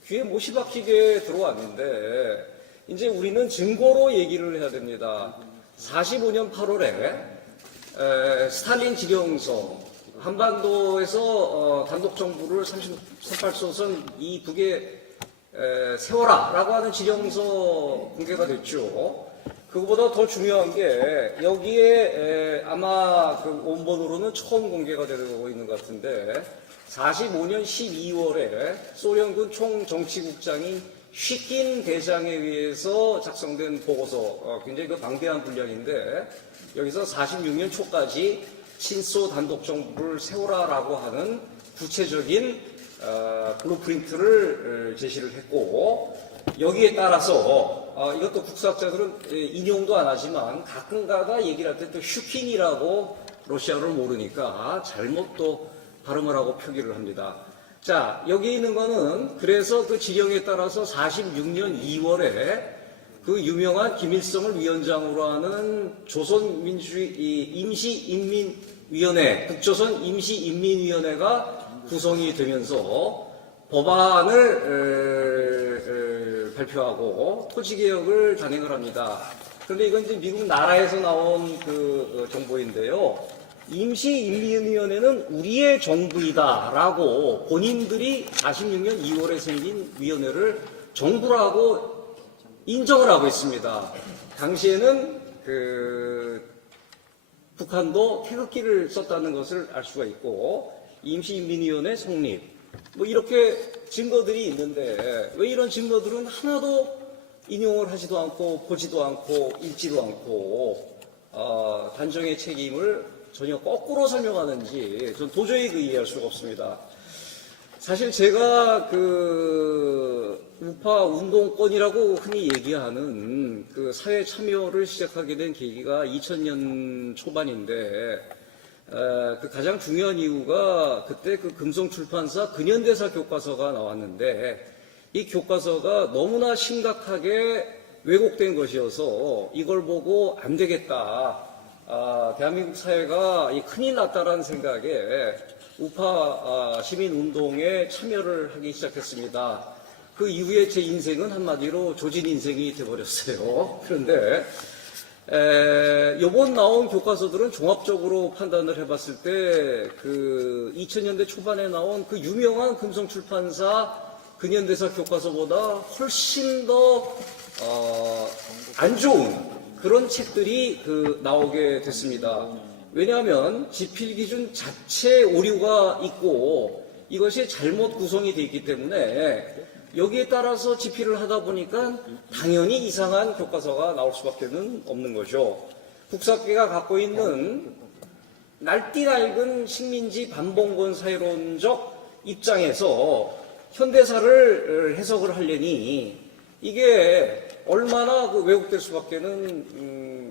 귀에 못이 박히게 들어왔는데 이제 우리는 증거로 얘기를 해야 됩니다. 45년 8월에 스탈린 지령서 한반도에서 단독 정부를 38소선 이 북에 세워라라고 하는 지령서 공개가 됐죠. 그거보다 더 중요한 게 여기에 아마 그 원본으로는 처음 공개가 되고 있는 것 같은데 45년 12월에 소련군 총정치국장인 쉬킨 대장에 의해서 작성된 보고서, 굉장히 그 방대한 분량인데 여기서 46년 초까지 친소 단독 정부를 세우라라고 하는 구체적인 블루프린트를 제시를 했고 여기에 따라서 이것도 국사학자들은 인용도 안 하지만 가끔가다 얘기를 할 때 또 슈킨이라고 러시아어를 모르니까 잘못 또 발음을 하고 표기를 합니다. 자, 여기 있는 거는 그래서 그 지령에 따라서 46년 2월에 그 유명한 김일성을 위원장으로 하는 임시인민위원회, 북조선 임시인민위원회가 구성이 되면서 법안을 발표하고 토지개혁을 단행을 합니다. 그런데 이건 이제 미국 나라에서 나온 그 정보인데요. 임시인민위원회는 우리의 정부이다라고 본인들이 46년 2월에 생긴 위원회를 정부라고 인정을 하고 있습니다. 당시에는 북한도 태극기를 썼다는 것을 알 수가 있고 임시인민위원회 성립 뭐 이렇게 증거들이 있는데 왜 이런 증거들은 하나도 인용을 하지도 않고 보지도 않고 읽지도 않고 단정의 책임을 전혀 거꾸로 설명하는지 전 도저히 이해할 수가 없습니다. 사실 제가 우파 운동권이라고 흔히 얘기하는 그 사회 참여를 시작하게 된 계기가 2000년 초반인데 그 가장 중요한 이유가 그때 그 금성출판사 근현대사 교과서가 나왔는데 이 교과서가 너무나 심각하게 왜곡된 것이어서 이걸 보고 안 되겠다. 대한민국 사회가 큰일 났다라는 생각에 우파 시민운동에 참여를 하기 시작했습니다. 그 이후에 제 인생은 한마디로 조진 인생이 돼버렸어요. 그런데 요번 나온 교과서들은 종합적으로 판단을 해봤을 때 그 2000년대 초반에 나온 그 유명한 금성출판사 근현대사 교과서보다 훨씬 더 안 좋은 그런 책들이 나오게 됐습니다. 왜냐하면 지필 기준 자체 오류가 있고 이것이 잘못 구성이 되어 있기 때문에 여기에 따라서 지필을 하다 보니까 당연히 이상한 교과서가 나올 수밖에 없는 거죠. 국사학계가 갖고 있는 날뛰 낡은 식민지 반봉건 사회론적 입장에서 현대사를 해석을 하려니 이게 얼마나 왜곡될 수밖에는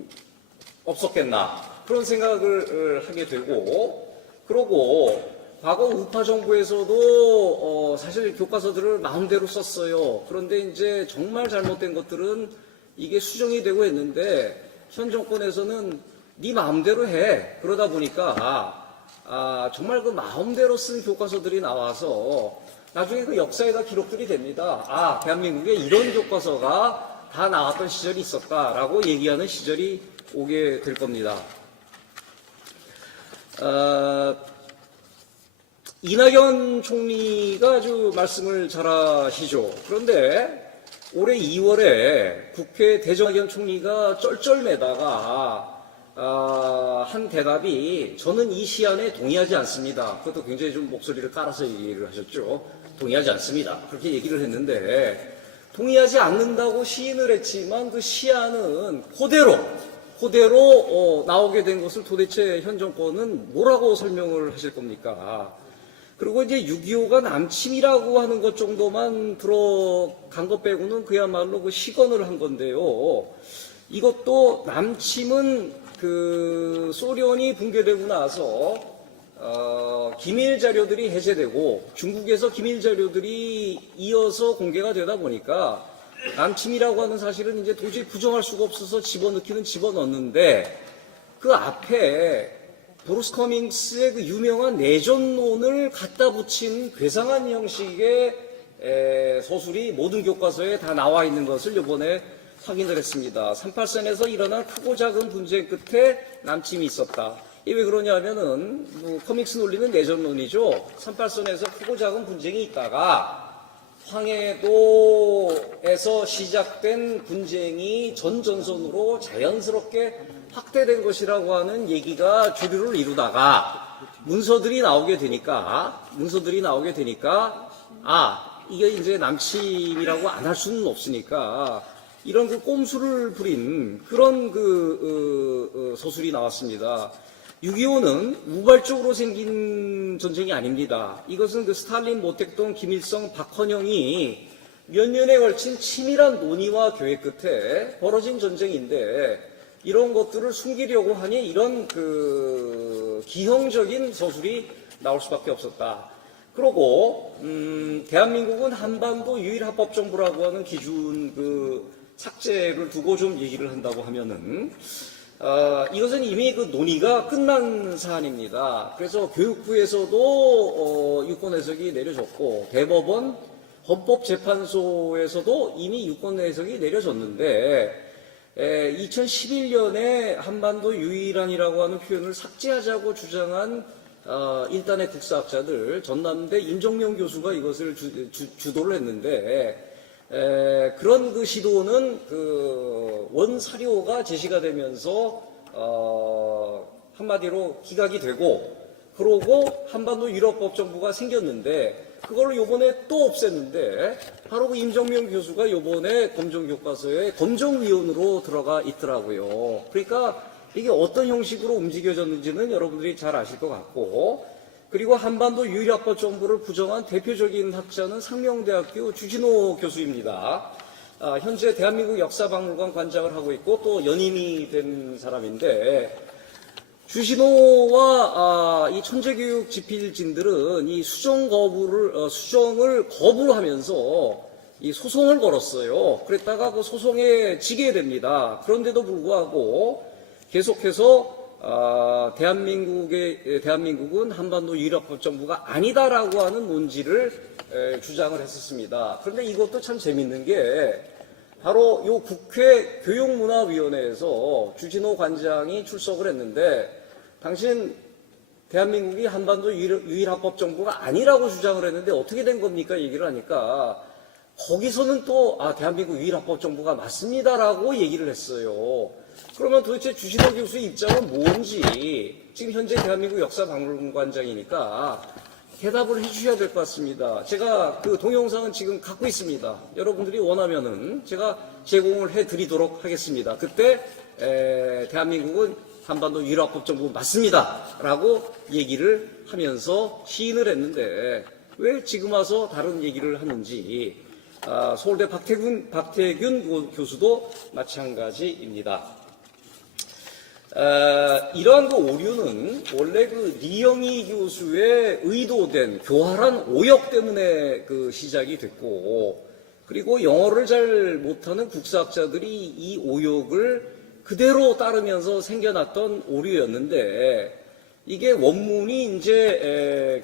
없었겠나 그런 생각을 하게 되고, 그러고 과거 우파 정부에서도 사실 교과서들을 마음대로 썼어요. 그런데 이제 정말 잘못된 것들은 이게 수정이 되고 했는데 현 정권에서는 네 마음대로 해. 그러다 보니까 정말 그 마음대로 쓴 교과서들이 나와서 나중에 그 역사에다 기록들이 됩니다. 대한민국에 이런 교과서가 다 나왔던 시절이 있었다라고 얘기하는 시절이 오게 될 겁니다. 이낙연 총리가 아주 말씀을 잘하시죠. 그런데 올해 2월에 국회 대정의견 총리가 쩔쩔매다가 한 대답이 저는 이 시안에 동의하지 않습니다. 그것도 굉장히 좀 목소리를 깔아서 얘기를 하셨죠. 동의하지 않습니다. 그렇게 얘기를 했는데 동의하지 않는다고 시인을 했지만 그 시안은 그대로 나오게 된 것을 도대체 현 정권은 뭐라고 설명을 하실 겁니까? 그리고 이제 6.25가 남침이라고 하는 것 정도만 들어간 것 빼고는 그야말로 그 시건을 한 건데요. 이것도 남침은 그 소련이 붕괴되고 나서 기밀 자료들이 해제되고 중국에서 기밀 자료들이 이어서 공개가 되다 보니까 남침이라고 하는 사실은 이제 도저히 부정할 수가 없어서 집어넣기는 집어넣는데 그 앞에 브루스 커밍스의 그 유명한 내전론을 갖다 붙인 괴상한 형식의 서술이 모든 교과서에 다 나와 있는 것을 이번에 확인을 했습니다. 38선에서 일어난 크고 작은 분쟁 끝에 남침이 있었다. 이게 왜 그러냐면은 커밍스 논리는 내전론이죠. 38선에서 크고 작은 분쟁이 있다가 황해도에서 시작된 분쟁이 전전선으로 자연스럽게 확대된 것이라고 하는 얘기가 주류를 이루다가 문서들이 나오게 되니까 이게 이제 남침이라고 안 할 수는 없으니까 이런 그 꼼수를 부린 그런 서술이 나왔습니다. 6.25는 우발적으로 생긴 전쟁이 아닙니다. 이것은 그 스탈린, 모택동, 김일성, 박헌영이 몇 년에 걸친 치밀한 논의와 계획 끝에 벌어진 전쟁인데 이런 것들을 숨기려고 하니 이런 그 기형적인 서술이 나올 수밖에 없었다. 그러고 대한민국은 한반도 유일합법정부라고 하는 기준 그 삭제를 두고 좀 얘기를 한다고 하면은 이것은 이미 그 논의가 끝난 사안입니다. 그래서 교육부에서도 유권 해석이 내려졌고 대법원 헌법재판소에서도 이미 유권 해석이 내려졌는데 2011년에 한반도 유일한이라고 하는 표현을 삭제하자고 주장한 일단의 국사학자들 전남대 임정명 교수가 이것을 주도를 했는데 그런 그 시도는 그 원사료가 제시가 되면서 한마디로 기각이 되고 그러고 한반도 유럽법정부가 생겼는데 그걸 요번에 또 없앴는데 바로 그 임정명 교수가 요번에 검정교과서에 검정위원으로 들어가 있더라고요. 그러니까 이게 어떤 형식으로 움직여졌는지는 여러분들이 잘 아실 것 같고 그리고 한반도 유일합법정부를 부정한 대표적인 학자는 상명대학교 주진호 교수입니다. 현재 대한민국 역사박물관 관장을 하고 있고 또 연임이 된 사람인데 주진호와 이 천재교육 집필진들은 이 수정을 거부하면서 이 소송을 걸었어요. 그랬다가 그 소송에 지게 됩니다. 그런데도 불구하고 계속해서 대한민국은 한반도 유일합법정부가 아니다라고 하는 논지를 주장을 했었습니다. 그런데 이것도 참 재밌는 게 바로 이 국회 교육문화위원회에서 주진호 관장이 출석을 했는데 당신 대한민국이 한반도 유일합법정부가 아니라고 주장을 했는데 어떻게 된 겁니까? 얘기를 하니까 거기서는 또 대한민국 유일합법정부가 맞습니다라고 얘기를 했어요. 그러면 도대체 주진호 교수의 입장은 뭔지 지금 현재 대한민국 역사박물관장이니까 대답을 해주셔야 될 것 같습니다. 제가 그 동영상은 지금 갖고 있습니다. 여러분들이 원하면은 제가 제공을 해드리도록 하겠습니다. 그때 대한민국은 한반도 유일합법정부 맞습니다. 라고 얘기를 하면서 시인을 했는데 왜 지금 와서 다른 얘기를 하는지 서울대 박태균 교수도 마찬가지입니다. 이러한 그 오류는 원래 그 리영희 교수의 의도된 교활한 오역 때문에 그 시작이 됐고, 그리고 영어를 잘 못하는 국사학자들이 이 오역을 그대로 따르면서 생겨났던 오류였는데, 이게 원문이 이제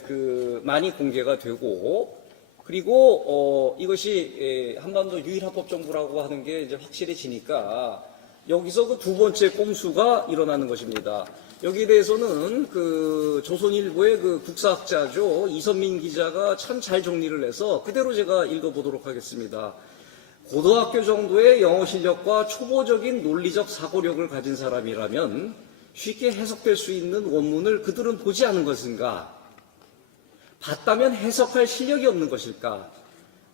많이 공개가 되고, 그리고 이것이 한반도 유일합법정부라고 하는 게 이제 확실해지니까 여기서 그 두 번째 꼼수가 일어나는 것입니다. 여기에 대해서는 그 조선일보의 그 국사학자죠, 이선민 기자가 참 잘 정리를 해서 그대로 제가 읽어보도록 하겠습니다. 고등학교 정도의 영어 실력과 초보적인 논리적 사고력을 가진 사람이라면 쉽게 해석될 수 있는 원문을 그들은 보지 않은 것인가? 봤다면 해석할 실력이 없는 것일까?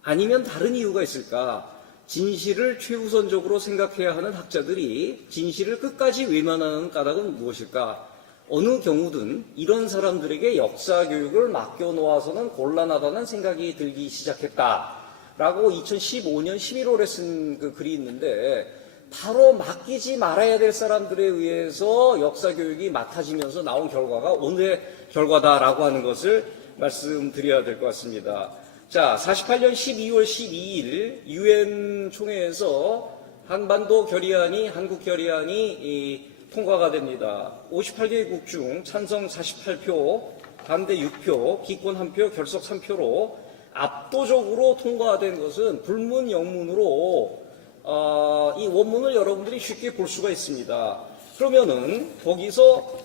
아니면 다른 이유가 있을까? 진실을 최우선적으로 생각해야 하는 학자들이 진실을 끝까지 외면하는 까닭은 무엇일까? 어느 경우든 이런 사람들에게 역사 교육을 맡겨놓아서는 곤란하다는 생각이 들기 시작했다라고 2015년 11월에 쓴 그 글이 있는데, 바로 맡기지 말아야 될 사람들에 의해서 역사 교육이 맡아지면서 나온 결과가 오늘의 결과다라고 하는 것을 말씀드려야 될 것 같습니다. 자, 48년 12월 12일 유엔 총회에서 한반도 결의안이, 한국 결의안이 통과가 됩니다. 58개국 중 찬성 48표, 반대 6표, 기권 1표, 결석 3표로 압도적으로 통과된 것은 불문 영문으로 이 원문을 여러분들이 쉽게 볼 수가 있습니다. 그러면은 거기서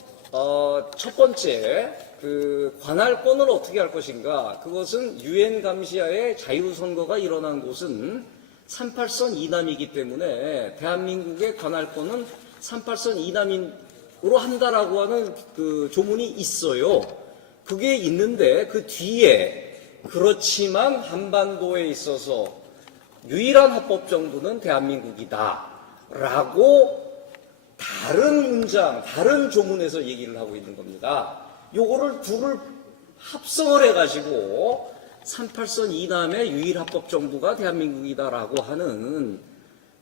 첫 번째 그 관할권을 어떻게 할 것인가? 그것은 유엔 감시하에 자유선거가 일어난 곳은 38선 이남이기 때문에 대한민국의 관할권은 38선 이남으로 한다라고 하는 그 조문이 있어요. 그게 있는데 그 뒤에 그렇지만 한반도에 있어서 유일한 합법 정부는 대한민국이다 라고 다른 문장, 다른 조문에서 얘기를 하고 있는 겁니다. 요거를 둘을 합성을 해가지고 38선 이남의 유일합법 정부가 대한민국이다라고 하는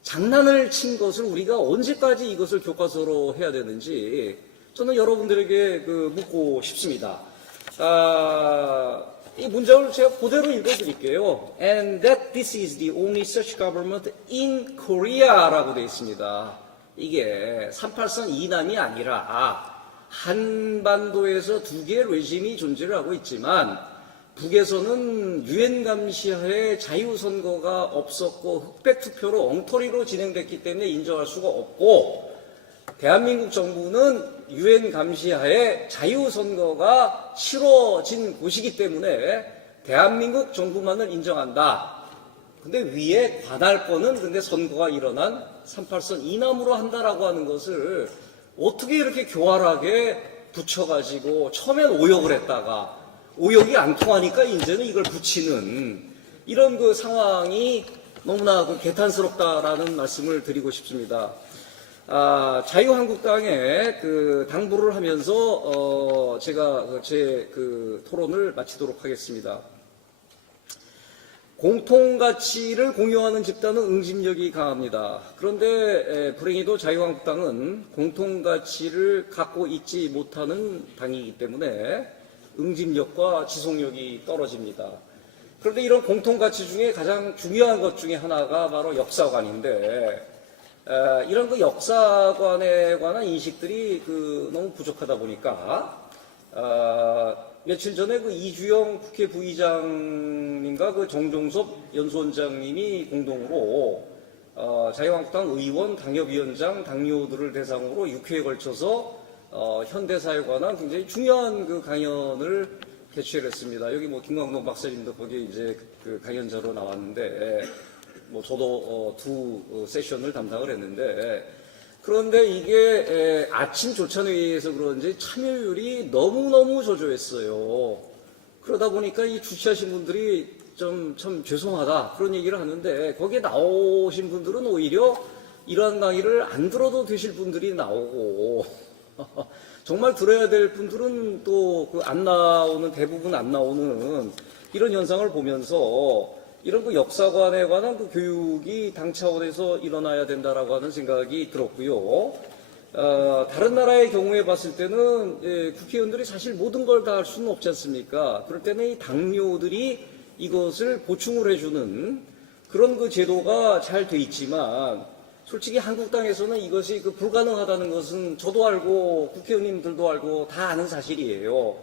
장난을 친 것을 우리가 언제까지 이것을 교과서로 해야 되는지 저는 여러분들에게 묻고 싶습니다. 이 문장을 제가 그대로 읽어드릴게요. And that this is the only such government in Korea라고 되어 있습니다. 이게 38선 이남이 아니라 한반도에서 두 개의 레짐이 존재를 하고 있지만 북에서는 유엔 감시하에 자유선거가 없었고 흑백투표로 엉터리로 진행됐기 때문에 인정할 수가 없고, 대한민국 정부는 유엔 감시하에 자유선거가 치러진 곳이기 때문에 대한민국 정부만을 인정한다. 근데 위에 관할권은 근데 선거가 일어난 38선 이남으로 한다라고 하는 것을 어떻게 이렇게 교활하게 붙여가지고 처음엔 오역을 했다가 오역이 안 통하니까 이제는 이걸 붙이는 이런 그 상황이 너무나 개탄스럽다라는 말씀을 드리고 싶습니다. 자유한국당에 당부를 하면서 제가 제 토론을 마치도록 하겠습니다. 공통가치를 공유하는 집단은 응집력이 강합니다. 그런데 불행히도 자유한국당은 공통가치를 갖고 있지 못하는 당이기 때문에 응집력과 지속력이 떨어집니다. 그런데 이런 공통가치 중에 가장 중요한 것 중에 하나가 바로 역사관인데, 이런 역사관에 관한 인식들이 너무 부족하다 보니까 며칠 전에 이주영 국회 부의장님과 정종섭 연수원장님이 공동으로 자유한국당 의원, 당협위원장, 당료들을 대상으로 6회에 걸쳐서 현대사에 관한 굉장히 중요한 강연을 개최를 했습니다. 여기 김광동 박사님도 거기에 이제 강연자로 나왔는데, 저도 두 세션을 담당을 했는데, 그런데 이게 아침 조찬회의에서 그런지 참여율이 너무너무 저조했어요. 그러다 보니까 이 주최하신 분들이 참 죄송하다 그런 얘기를 하는데, 거기에 나오신 분들은 오히려 이러한 강의를 안 들어도 되실 분들이 나오고 정말 들어야 될 분들은 또 안 나오는, 대부분 안 나오는 이런 현상을 보면서 이런 역사관에 관한 교육이 당 차원에서 일어나야 된다라고 하는 생각이 들었고요. 다른 나라의 경우에 봤을 때는 국회의원들이 사실 모든 걸 다 할 수는 없지 않습니까? 그럴 때는 이 당뇨들이 이것을 보충을 해주는 그런 그 제도가 잘 돼 있지만 솔직히 한국 땅에서는 이것이 불가능하다는 것은 저도 알고 국회의원님들도 알고 다 아는 사실이에요.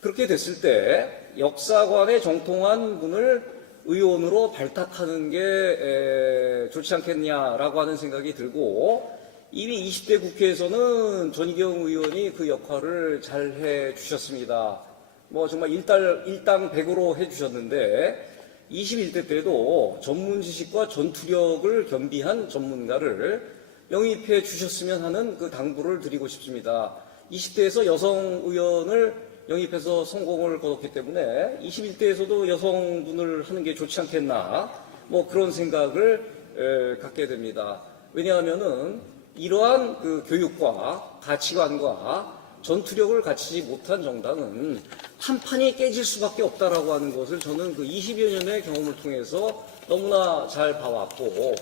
그렇게 됐을 때 역사관에 정통한 분을 의원으로 발탁하는 게 좋지 않겠냐라고 하는 생각이 들고 이미 20대 국회에서는 전희경 의원이 그 역할을 잘 해주셨습니다. 뭐 정말 일당백으로 해주셨는데 21대 때도 전문 지식과 전투력을 겸비한 전문가를 영입해 주셨으면 하는 그 당부를 드리고 싶습니다. 20대에서 여성 의원을 영입해서 성공을 거뒀기 때문에 21대에서도 여성분을 하는 게 좋지 않겠나 뭐 그런 생각을 갖게 됩니다. 왜냐하면은 이러한 그 교육과 가치관과 전투력을 갖추지 못한 정당은 한판이 깨질 수밖에 없다라고 하는 것을 저는 그 20여 년의 경험을 통해서 너무나 잘 봐왔고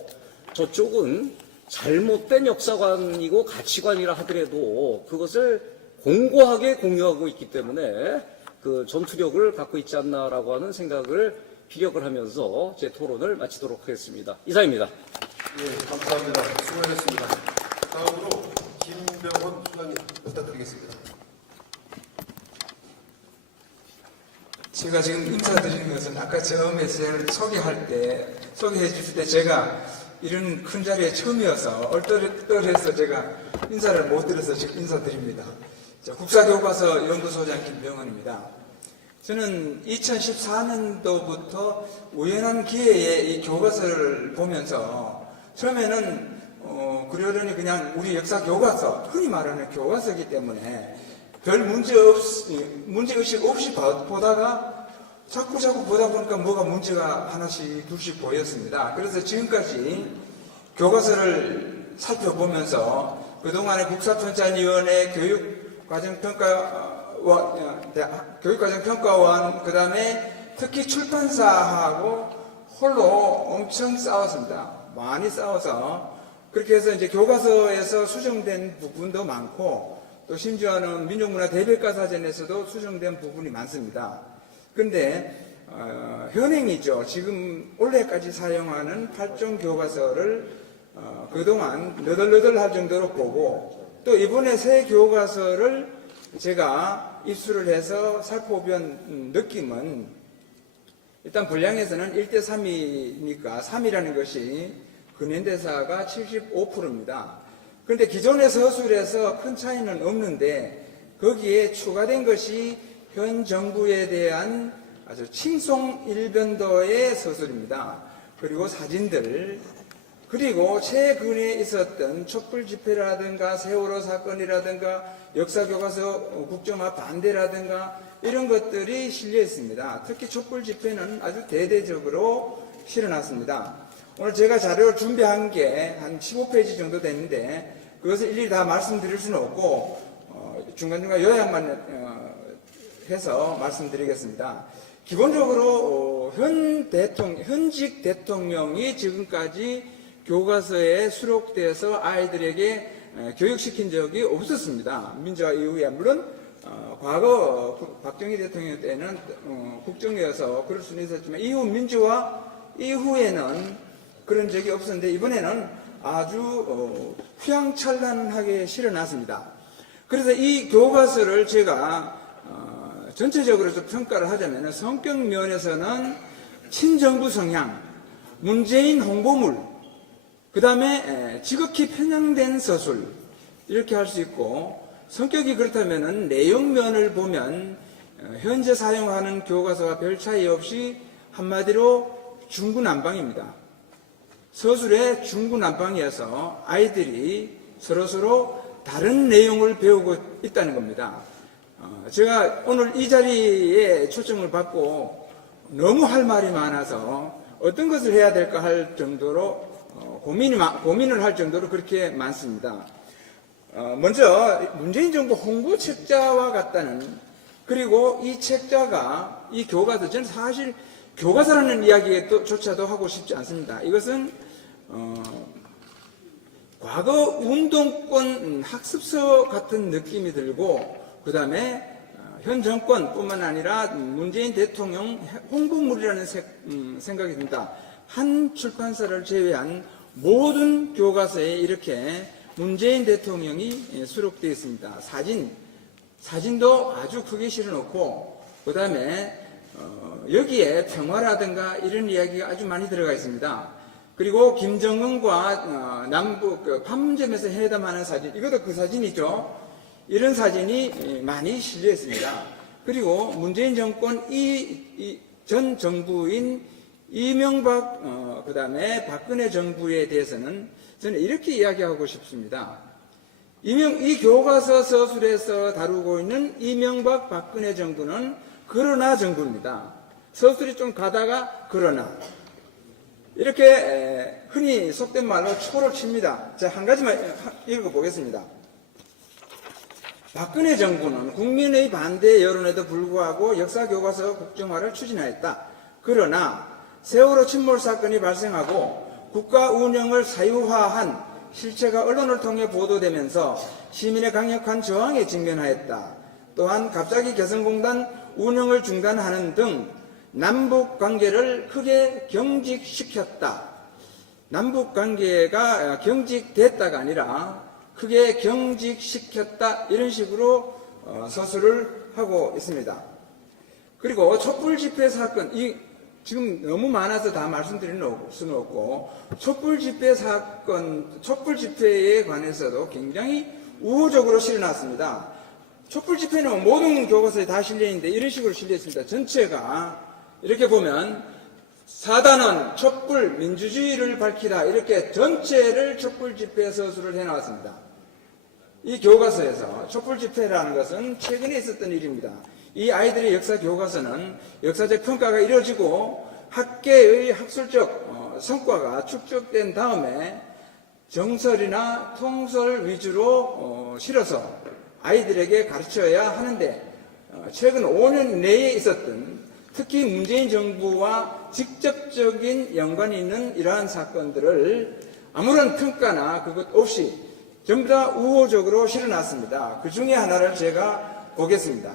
저쪽은 잘못된 역사관이고 가치관이라 하더라도 그것을 공고하게 공유하고 있기 때문에 그 전투력을 갖고 있지 않나라고 하는 생각을 피력을 하면서 제 토론을 마치도록 하겠습니다. 이상입니다. 예, 감사합니다. 수고하셨습니다. 다음으로 김병헌 수장님 부탁드리겠습니다. 제가 지금 인사드리는 것은 아까 처음에 저를 소개해 주실 때 제가 이런 큰 자리에 처음이어서 얼떨떨해서 제가 인사를 못 드려서 지금 인사드립니다. 국사교과서 연구소장 김병헌입니다. 저는 2014년도부터 우연한 기회에 이 교과서를 보면서 처음에는 그러려니 그냥 우리 역사 교과서, 흔히 말하는 교과서이기 때문에 별 문제의식 없이 보다가 자꾸 보다 보니까 뭐가 문제가 하나씩 둘씩 보였습니다. 그래서 지금까지 교과서를 살펴보면서 그동안의 국사편찬위원회 교육과정평가원, 그 다음에 특히 출판사하고 홀로 엄청 싸웠습니다. 많이 싸워서 그렇게 해서 이제 교과서에서 수정된 부분도 많고 또 심지어는 민족문화대백과사전에서도 수정된 부분이 많습니다. 그런데 현행이죠. 지금 올해까지 사용하는 8종 교과서를 그동안 너덜너덜할 정도로 보고 또 이번에 새 교과서를 제가 입수를 해서 살펴본 느낌은 일단 분량에서는 1대3이니까 3이라는 것이 근현대사가 75%입니다. 그런데 기존의 서술에서 큰 차이는 없는데 거기에 추가된 것이 현 정부에 대한 아주 칭송 일변도의 서술입니다. 그리고 사진들, 그리고 최근에 있었던 촛불 집회라든가 세월호 사건이라든가 역사교과서 국정화 반대라든가 이런 것들이 실려 있습니다. 특히 촛불 집회는 아주 대대적으로 실어놨습니다. 오늘 제가 자료를 준비한 게 한 15페이지 정도 되는데 그것을 일일이 다 말씀드릴 수는 없고 중간중간 요약만 해서 말씀드리겠습니다. 기본적으로 현직 대통령이 지금까지 교과서에 수록돼서 아이들에게 교육시킨 적이 없었습니다. 민주화 이후에 물론 과거 박정희 대통령 때는 국정이어서 그럴 수는 있었지만 이후 민주화 이후에는 그런 적이 없었는데 이번에는 아주 휘황찬란하게 실어놨습니다. 그래서 이 교과서를 제가 전체적으로 좀 평가를 하자면 성격 면에서는 친정부 성향, 문재인 홍보물, 그 다음에 지극히 편향된 서술 이렇게 할 수 있고 성격이 그렇다면 내용면을 보면 현재 사용하는 교과서와 별 차이 없이 한마디로 중구난방입니다. 서술의 중구난방이어서 아이들이 서로서로 다른 내용을 배우고 있다는 겁니다. 제가 오늘 이 자리에 초청을 받고 너무 할 말이 많아서 어떤 것을 해야 될까 할 정도로 고민을 할 정도로 그렇게 많습니다. 먼저 문재인 정부 홍보 책자와 같다는, 그리고 이 책자가 이 교과서, 저는 사실 교과서라는 이야기조차도 하고 싶지 않습니다. 이것은 과거 운동권 학습서 같은 느낌이 들고 그 다음에 현 정권뿐만 아니라 문재인 대통령 홍보물이라는 생각이 듭니다. 한 출판사를 제외한 모든 교과서에 이렇게 문재인 대통령이 수록되어 있습니다. 사진도 아주 크게 실어놓고 그 다음에 여기에 평화라든가 이런 이야기가 아주 많이 들어가 있습니다. 그리고 김정은과 남북 판문점에서 회담하는 사진, 이것도 그 사진이죠. 이런 사진이 많이 실려 있습니다. 그리고 문재인 정권 전 정부인 이명박 그 다음에 박근혜 정부에 대해서는 저는 이렇게 이야기하고 싶습니다. 이 교과서 서술에서 다루고 있는 이명박 박근혜 정부는 그러나 정부입니다. 서술이 좀 가다가 그러나 이렇게 흔히 속된 말로 초를 칩니다. 제가 한 가지만 읽어보겠습니다. 박근혜 정부는 국민의 반대 여론에도 불구하고 역사교과서 국정화를 추진하였다. 그러나 세월호 침몰 사건이 발생하고 국가 운영을 사유화한 실체가 언론을 통해 보도되면서 시민의 강력한 저항에 직면하였다. 또한 갑자기 개성공단 운영을 중단하는 등 남북 관계를 크게 경직시켰다. 남북 관계가 경직됐다가 아니라 크게 경직시켰다. 이런 식으로 서술을 하고 있습니다. 그리고 촛불 집회 사건, 지금 너무 많아서 다 말씀드릴 수는 없고, 촛불 집회 사건, 촛불 집회에 관해서도 굉장히 우호적으로 실어놨습니다. 촛불 집회는 모든 교과서에 다 실려있는데 이런 식으로 실려있습니다. 전체가 이렇게 보면 사단원 촛불 민주주의를 밝히다, 이렇게 전체를 촛불 집회 서술을 해나왔습니다. 이 교과서에서 촛불 집회라는 것은 최근에 있었던 일입니다. 이 아이들의 역사 교과서는 역사적 평가가 이루어지고 학계의 학술적 성과가 축적된 다음에 정설이나 통설 위주로 실어서 아이들에게 가르쳐야 하는데, 최근 5년 내에 있었던 특히 문재인 정부와 직접적인 연관이 있는 이러한 사건들을 아무런 평가나 그것 없이 전부 다 우호적으로 실어놨습니다. 그 중에 하나를 제가 보겠습니다.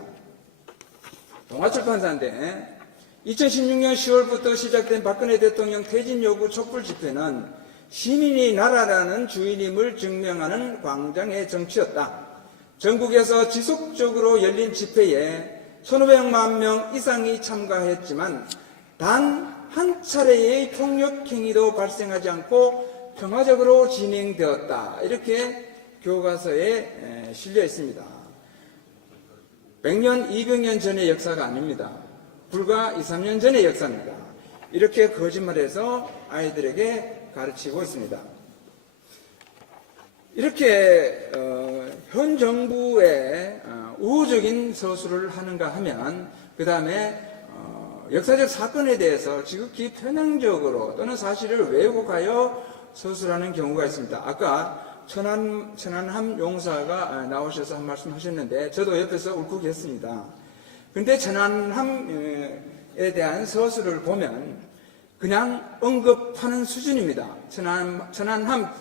동아출판사인데 2016년 10월부터 시작된 박근혜 대통령 퇴진 요구 촛불 집회는 시민이 나라라는 주인임을 증명하는 광장의 정치였다. 전국에서 지속적으로 열린 집회에 1,500만 명 이상이 참가했지만 단 한 차례의 폭력 행위도 발생하지 않고 평화적으로 진행되었다. 이렇게 교과서에 실려 있습니다. 100년, 200년 전의 역사가 아닙니다. 불과 2, 3년 전의 역사입니다. 이렇게 거짓말해서 아이들에게 가르치고 있습니다. 이렇게 현 정부의 우호적인 서술을 하는가 하면 그 다음에 역사적 사건에 대해서 지극히 편향적으로 또는 사실을 왜곡하여 서술하는 경우가 있습니다. 아까 천안함 용사가 나오셔서 한 말씀 하셨는데 저도 옆에서 울컥했습니다. 그런데 천안함에 대한 서술을 보면 그냥 언급하는 수준입니다. 천안함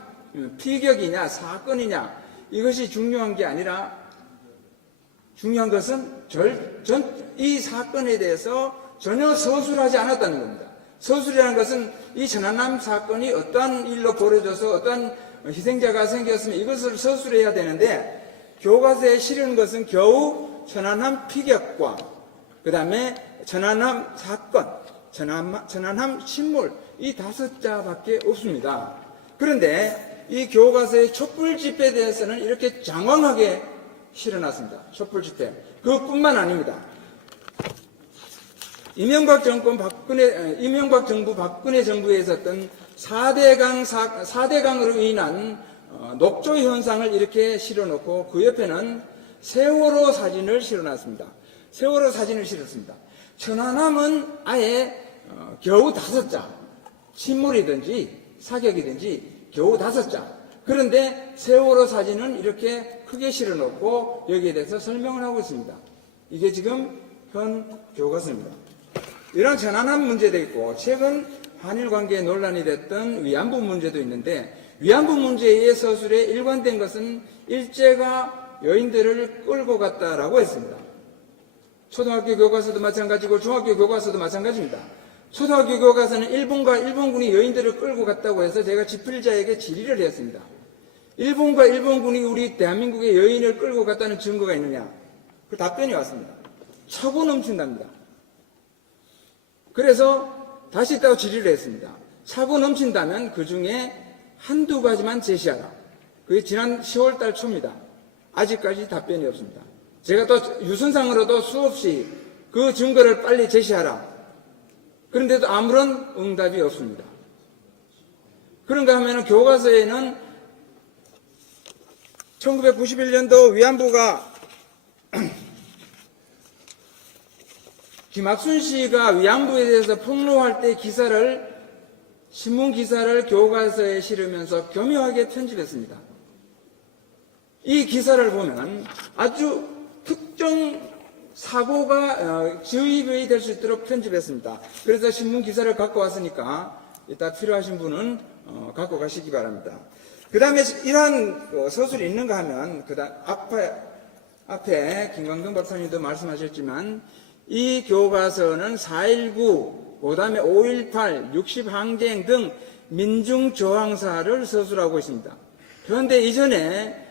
피격이냐 사건이냐 이것이 중요한 게 아니라 중요한 것은 이 사건에 대해서 전혀 서술하지 않았다는 겁니다. 서술이라는 것은 이 천안함 사건이 어떠한 일로 벌어져서 어떠한 희생자가 생겼으면 이것을 서술해야 되는데 교과서에 실은 것은 겨우 천안함 피격과 그 다음에 천안함 사건, 천안함 침몰 이 5자밖에 없습니다. 그런데 이 교과서의 촛불 집회에 대해서는 이렇게 장황하게 실어놨습니다. 촛불 집회. 그것뿐만 아닙니다. 이명박 정부 박근혜 정부에 있었던 4대강으로 인한 녹조 현상을 이렇게 실어놓고 그 옆에는 세월호 사진을 실어놨습니다. 세월호 사진을 실었습니다. 천안함은 아예 겨우 5자, 침몰이든지 사격이든지 겨우 5자. 그런데 세월호 사진은 이렇게 크게 실어놓고 여기에 대해서 설명을 하고 있습니다. 이게 지금 현 교과서입니다. 이런 천안함 문제도 있고 최근 한일 관계에 논란이 됐던 위안부 문제도 있는데 위안부 문제의 서술에 일관된 것은 일제가 여인들을 끌고 갔다라고 했습니다. 초등학교 교과서도 마찬가지고 중학교 교과서도 마찬가지입니다. 초등학교 교과서는 일본군이 여인들을 끌고 갔다고 해서 제가 집필자에게 질의를 했습니다. 일본군이 우리 대한민국의 여인을 끌고 갔다는 증거가 있느냐? 그 답변이 왔습니다. 차고 넘친답니다. 그래서 다시 또 질의를 했습니다. 차고 넘친다면 그 중에 한두 가지만 제시하라. 그게 지난 10월 달 초입니다. 아직까지 답변이 없습니다. 제가 또 유선상으로도 수없이 그 증거를 빨리 제시하라. 그런데도 아무런 응답이 없습니다. 그런가 하면 교과서에는 1991년도 위안부가 김학순 씨가 위안부에 대해서 폭로할 때 신문 기사를 교과서에 실으면서 교묘하게 편집했습니다. 이 기사를 보면 아주 특정 사고가 주입이 될 수 있도록 편집했습니다. 그래서 신문 기사를 갖고 왔으니까 이따 필요하신 분은 갖고 가시기 바랍니다. 그 다음에 이러한 서술이 있는가 하면 앞에 김광동 박사님도 말씀하셨지만 이 교과서는 4.19, 그 다음에 5.18, 60항쟁 등 민중저항사를 서술하고 있습니다. 그런데 이전에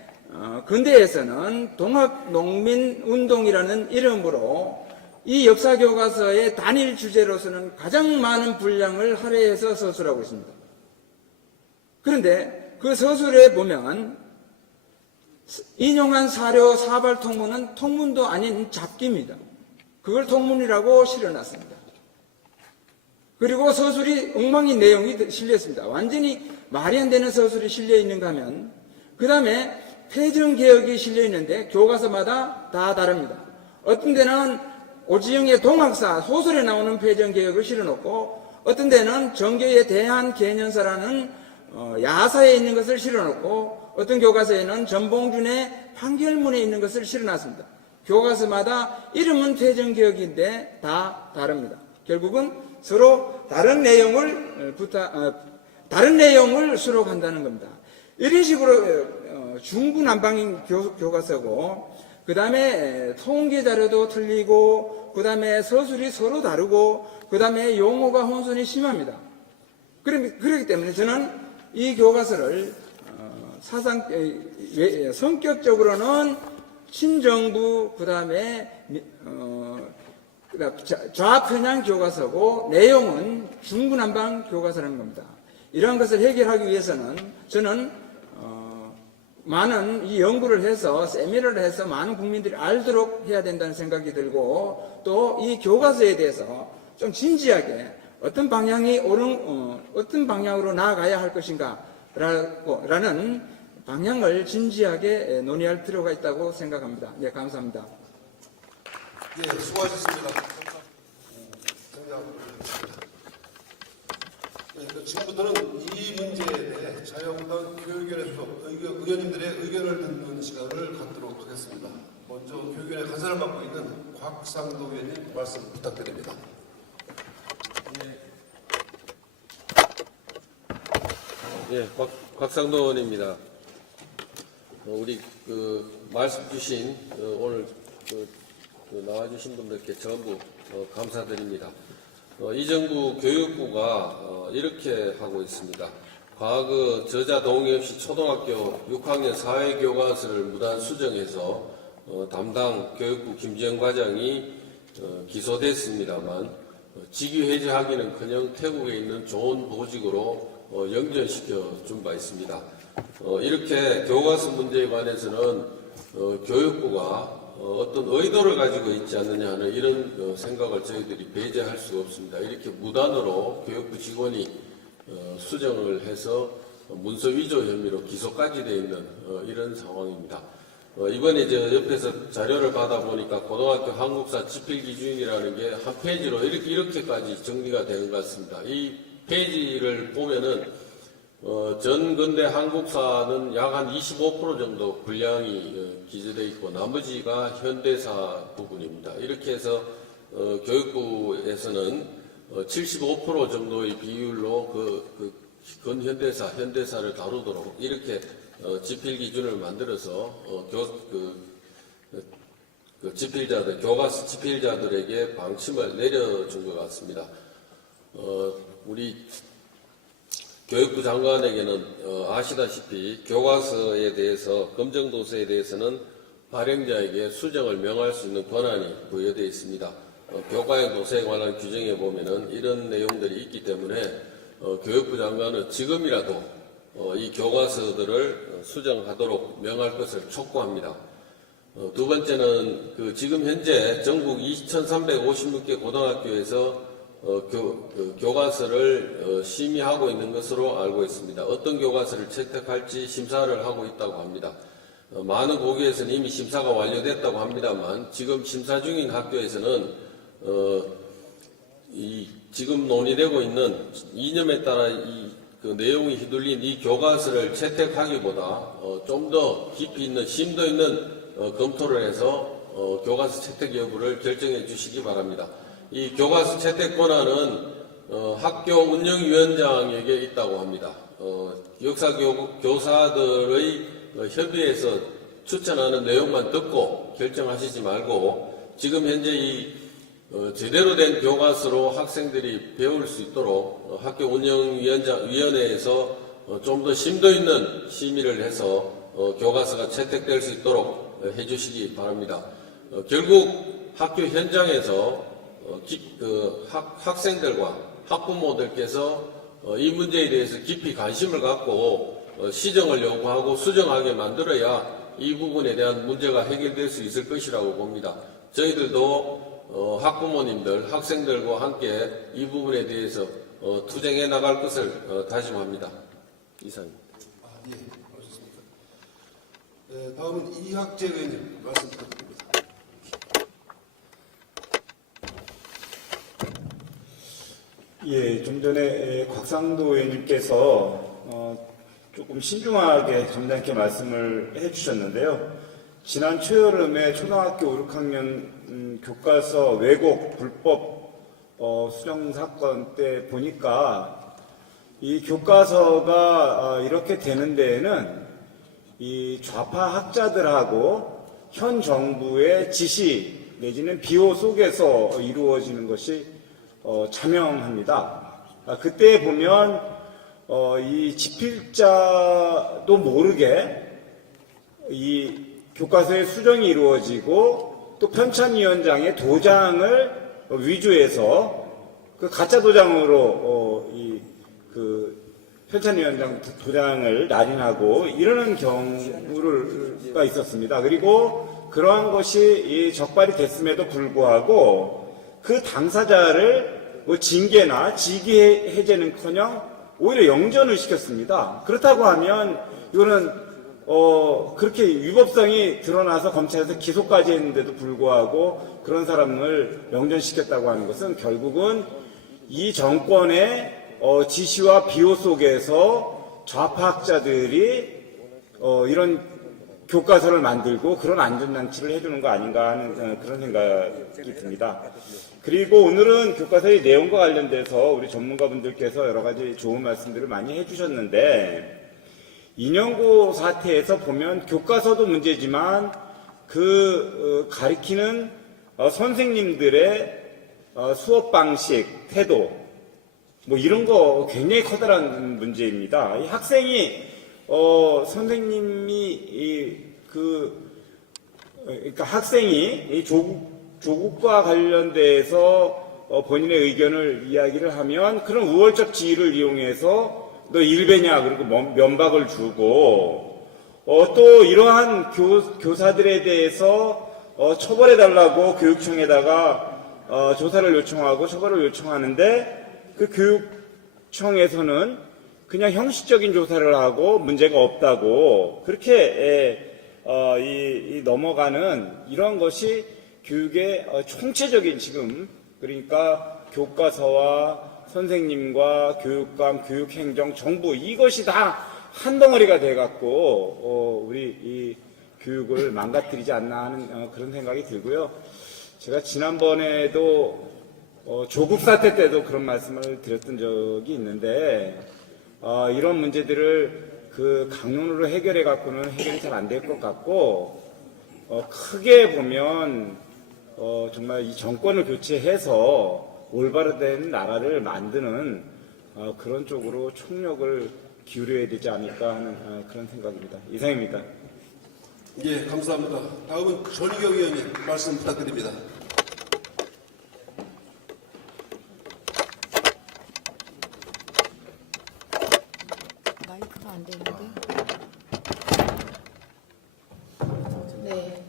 근대에서는 동학농민운동이라는 이름으로 이 역사교과서의 단일 주제로서는 가장 많은 분량을 할애해서 서술하고 있습니다. 그런데 그 서술에 보면 인용한 사료 사발 통문은 통문도 아닌 잡기입니다. 그걸 통문이라고 실어놨습니다. 그리고 서술이 엉망인 내용이 실렸습니다. 완전히 말이 안 되는 서술이 실려 있는가 하면 그 다음에 패전개혁이 실려 있는데 교과서마다 다 다릅니다. 어떤 데는 오지영의 동학사 소설에 나오는 패전개혁을 실어놓고 어떤 데는 정교의 대한개년사라는 야사에 있는 것을 실어놓고 어떤 교과서에는 전봉준의 판결문에 있는 것을 실어놨습니다. 교과서마다 이름은 패전개혁인데 다 다릅니다. 결국은 서로 다른 내용을 수록한다는 겁니다. 이런 식으로 중구난방인 교과서고 그 다음에 통계 자료도 틀리고 그 다음에 서술이 서로 다르고 그 다음에 용어가 혼선이 심합니다. 그렇기 때문에 저는 이 교과서를 성격적으로는 친정부 그 다음에 좌편향 교과서고 내용은 중구난방 교과서라는 겁니다. 이러한 것을 해결하기 위해서는 저는 많은 이 연구를 해서 세미나를 해서 많은 국민들이 알도록 해야 된다는 생각이 들고 또 이 교과서에 대해서 좀 진지하게 어떤 방향이 어떤 방향으로 나아가야 할 것인가 라는 방향을 진지하게 논의할 필요가 있다고 생각합니다. 네, 감사합니다. 예, 수고하셨습니다. 지금부터는 이 문제에 대해 자유한국당 교육위원회 소속 의원님들의 의견을 듣는 시간을 갖도록 하겠습니다. 먼저 교육위원회 간사를 맡고 있는 곽상도 의원님 말씀 부탁드립니다. 예, 곽상도 의원입니다. 우리 말씀 주신 오늘 나와주신 분들께 전부 감사드립니다. 이 정부 교육부가 이렇게 하고 있습니다. 과거 저자 동의 없이 초등학교 6학년 사회교과서를 무단 수정해서 담당 교육부 김지영 과장이 기소됐습니다만 직위 해제하기는커녕 태국에 있는 좋은 보직으로 영전시켜 준 바 있습니다. 이렇게 교과서 문제에 관해서는 교육부가 어떤 의도를 가지고 있지 않느냐 하는 이런 생각을 저희들이 배제할 수가 없습니다. 이렇게 무단으로 교육부 직원이 수정을 해서 문서 위조 혐의로 기소까지 되어 있는 이런 상황입니다. 이번에 저 옆에서 자료를 받아보니까 고등학교 한국사 집필기준이라는 게 한 페이지로 이렇게까지 정리가 되는 것 같습니다. 이 페이지를 보면은 전 근대 한국사는 약 한 25% 정도 분량이 기재되어 있고 나머지가 현대사 부분입니다. 이렇게 해서 교육부에서는 75% 정도의 비율로 근현대사, 현대사를 다루도록 이렇게 지필 기준을 만들어서 지필자들, 교과서 지필자들에게 방침을 내려준 것 같습니다. 우리 교육부 장관에게는 아시다시피 교과서에 대해서, 검정도서에 대해서는 발행자에게 수정을 명할 수 있는 권한이 부여되어 있습니다. 교과형 도서에 관한 규정에 보면은 이런 내용들이 있기 때문에 교육부 장관은 지금이라도 이 교과서들을 수정하도록 명할 것을 촉구합니다. 두 번째는 지금 현재 전국 2,356개 고등학교에서 교과서를 심의하고 있는 것으로 알고 있습니다. 어떤 교과서를 채택할지 심사를 하고 있다고 합니다. 많은 고교에서는 이미 심사가 완료됐다고 합니다만 지금 심사 중인 학교에서는 지금 논의되고 있는 이념에 따라 그 내용이 휘둘린 이 교과서를 채택하기보다 좀 더 깊이 있는 심도 있는 검토를 해서 교과서 채택 여부를 결정해 주시기 바랍니다. 이 교과서 채택 권한은 학교 운영위원장에게 있다고 합니다. 교사들의 협의에서 추천하는 내용만 듣고 결정하시지 말고 지금 현재 제대로 된 교과서로 학생들이 배울 수 있도록 학교 운영위원회에서 좀 더 심도 있는 심의를 해서 교과서가 채택될 수 있도록 해주시기 바랍니다. 결국 학교 현장에서 학생들과 학부모들께서 이 문제에 대해서 깊이 관심을 갖고 시정을 요구하고 수정하게 만들어야 이 부분에 대한 문제가 해결될 수 있을 것이라고 봅니다. 저희들도 학부모님들, 학생들과 함께 이 부분에 대해서 투쟁해 나갈 것을 다짐합니다. 이상입니다. 예, 알겠습니다. 네, 다음은 이학재 의원님 말씀 부탁드립니다. 예, 좀 전에 곽상도 의원님께서 조금 신중하게 점잖게 말씀을 해주셨는데요. 지난 초여름에 초등학교 5, 6학년 교과서 왜곡 불법 수정 사건 때 보니까 이 교과서가 이렇게 되는 데에는 이 좌파 학자들하고 현 정부의 지시 내지는 비호 속에서 이루어지는 것이 자명합니다. 그때 보면 이 집필자도 모르게 이 교과서의 수정이 이루어지고 또 편찬위원장의 도장을 위조해서 그 가짜 도장으로 편찬위원장 도장을 날인하고 이러는 경우가 있었습니다. 그리고 그러한 것이 적발이 됐음에도 불구하고 그 당사자를 징계나 직위 해제는커녕 오히려 영전을 시켰습니다. 그렇다고 하면 이거는 그렇게 위법성이 드러나서 검찰에서 기소까지 했는데도 불구하고 그런 사람을 영전시켰다고 하는 것은 결국은 이 정권의 지시와 비호 속에서 좌파학자들이 이런 교과서를 만들고 그런 안전장치를 해두는 거 아닌가 하는 그런 생각이 듭니다. 그리고 오늘은 교과서의 내용과 관련돼서 우리 전문가분들께서 여러 가지 좋은 말씀들을 많이 해주셨는데 인영고 사태에서 보면 교과서도 문제지만 가르치는 선생님들의 수업 방식, 태도 이런 거 굉장히 커다란 문제입니다. 이 학생이 선생님이 그러니까 학생이 조국과 관련돼서 본인의 의견을 이야기를 하면 그런 우월적 지위를 이용해서 너 일배냐 그리고 면박을 주고 또 이러한 교사들에 대해서 처벌해달라고 교육청에다가 조사를 요청하고 처벌을 요청하는데 그 교육청에서는 그냥 형식적인 조사를 하고 문제가 없다고 그렇게 넘어가는 이런 것이 교육의 총체적인 지금 그러니까 교과서와 선생님과 교육감, 교육행정, 정부 이것이 다 한 덩어리가 돼갖고 우리 이 교육을 망가뜨리지 않나 하는 그런 생각이 들고요. 제가 지난번에도 조국 사태 때도 그런 말씀을 드렸던 적이 있는데 이런 문제들을 그 강론으로 해결해 갖고는 해결이 잘 안 될 것 같고, 크게 보면 정말 이 정권을 교체해서 올바른 나라를 만드는 그런 쪽으로 총력을 기울여야 되지 않을까 하는 그런 생각입니다. 이상입니다. 예, 감사합니다. 다음은 전희경 의원님 말씀 부탁드립니다. 마이크가 안 되는데. 네.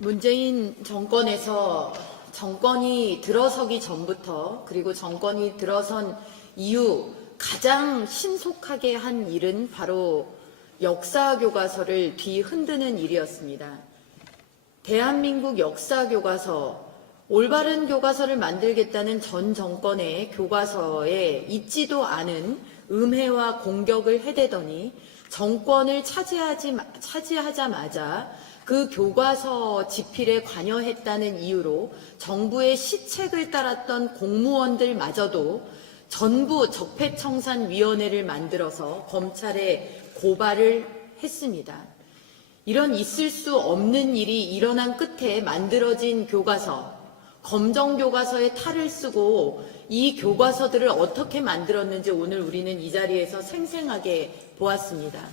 문재인 정권에서 정권이 들어서기 전부터 그리고 정권이 들어선 이후 가장 신속하게 한 일은 바로 역사교과서를 뒤흔드는 일이었습니다. 대한민국 역사교과서, 올바른 교과서를 만들겠다는 전 정권의 교과서에 있지도 않은 음해와 공격을 해대더니 정권을 차지하자마자 그 교과서 집필에 관여했다는 이유로 정부의 시책을 따랐던 공무원들마저도 전부 적폐청산위원회를 만들어서 검찰에 고발을 했습니다. 이런 있을 수 없는 일이 일어난 끝에 만들어진 교과서, 검정교과서에 탈을 쓰고 이 교과서들을 어떻게 만들었는지 오늘 우리는 이 자리에서 생생하게 보았습니다.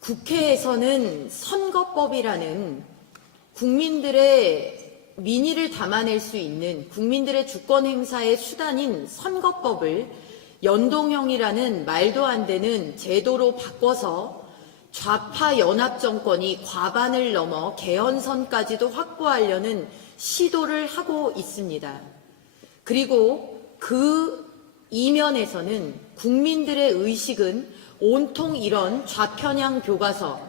국회에서는 선거법이라는 국민들의 민의를 담아낼 수 있는 국민들의 주권 행사의 수단인 선거법을 연동형이라는 말도 안 되는 제도로 바꿔서 좌파 연합 정권이 과반을 넘어 개헌선까지도 확보하려는 시도를 하고 있습니다. 그리고 그 이면에서는 국민들의 의식은 온통 이런 좌편향 교과서,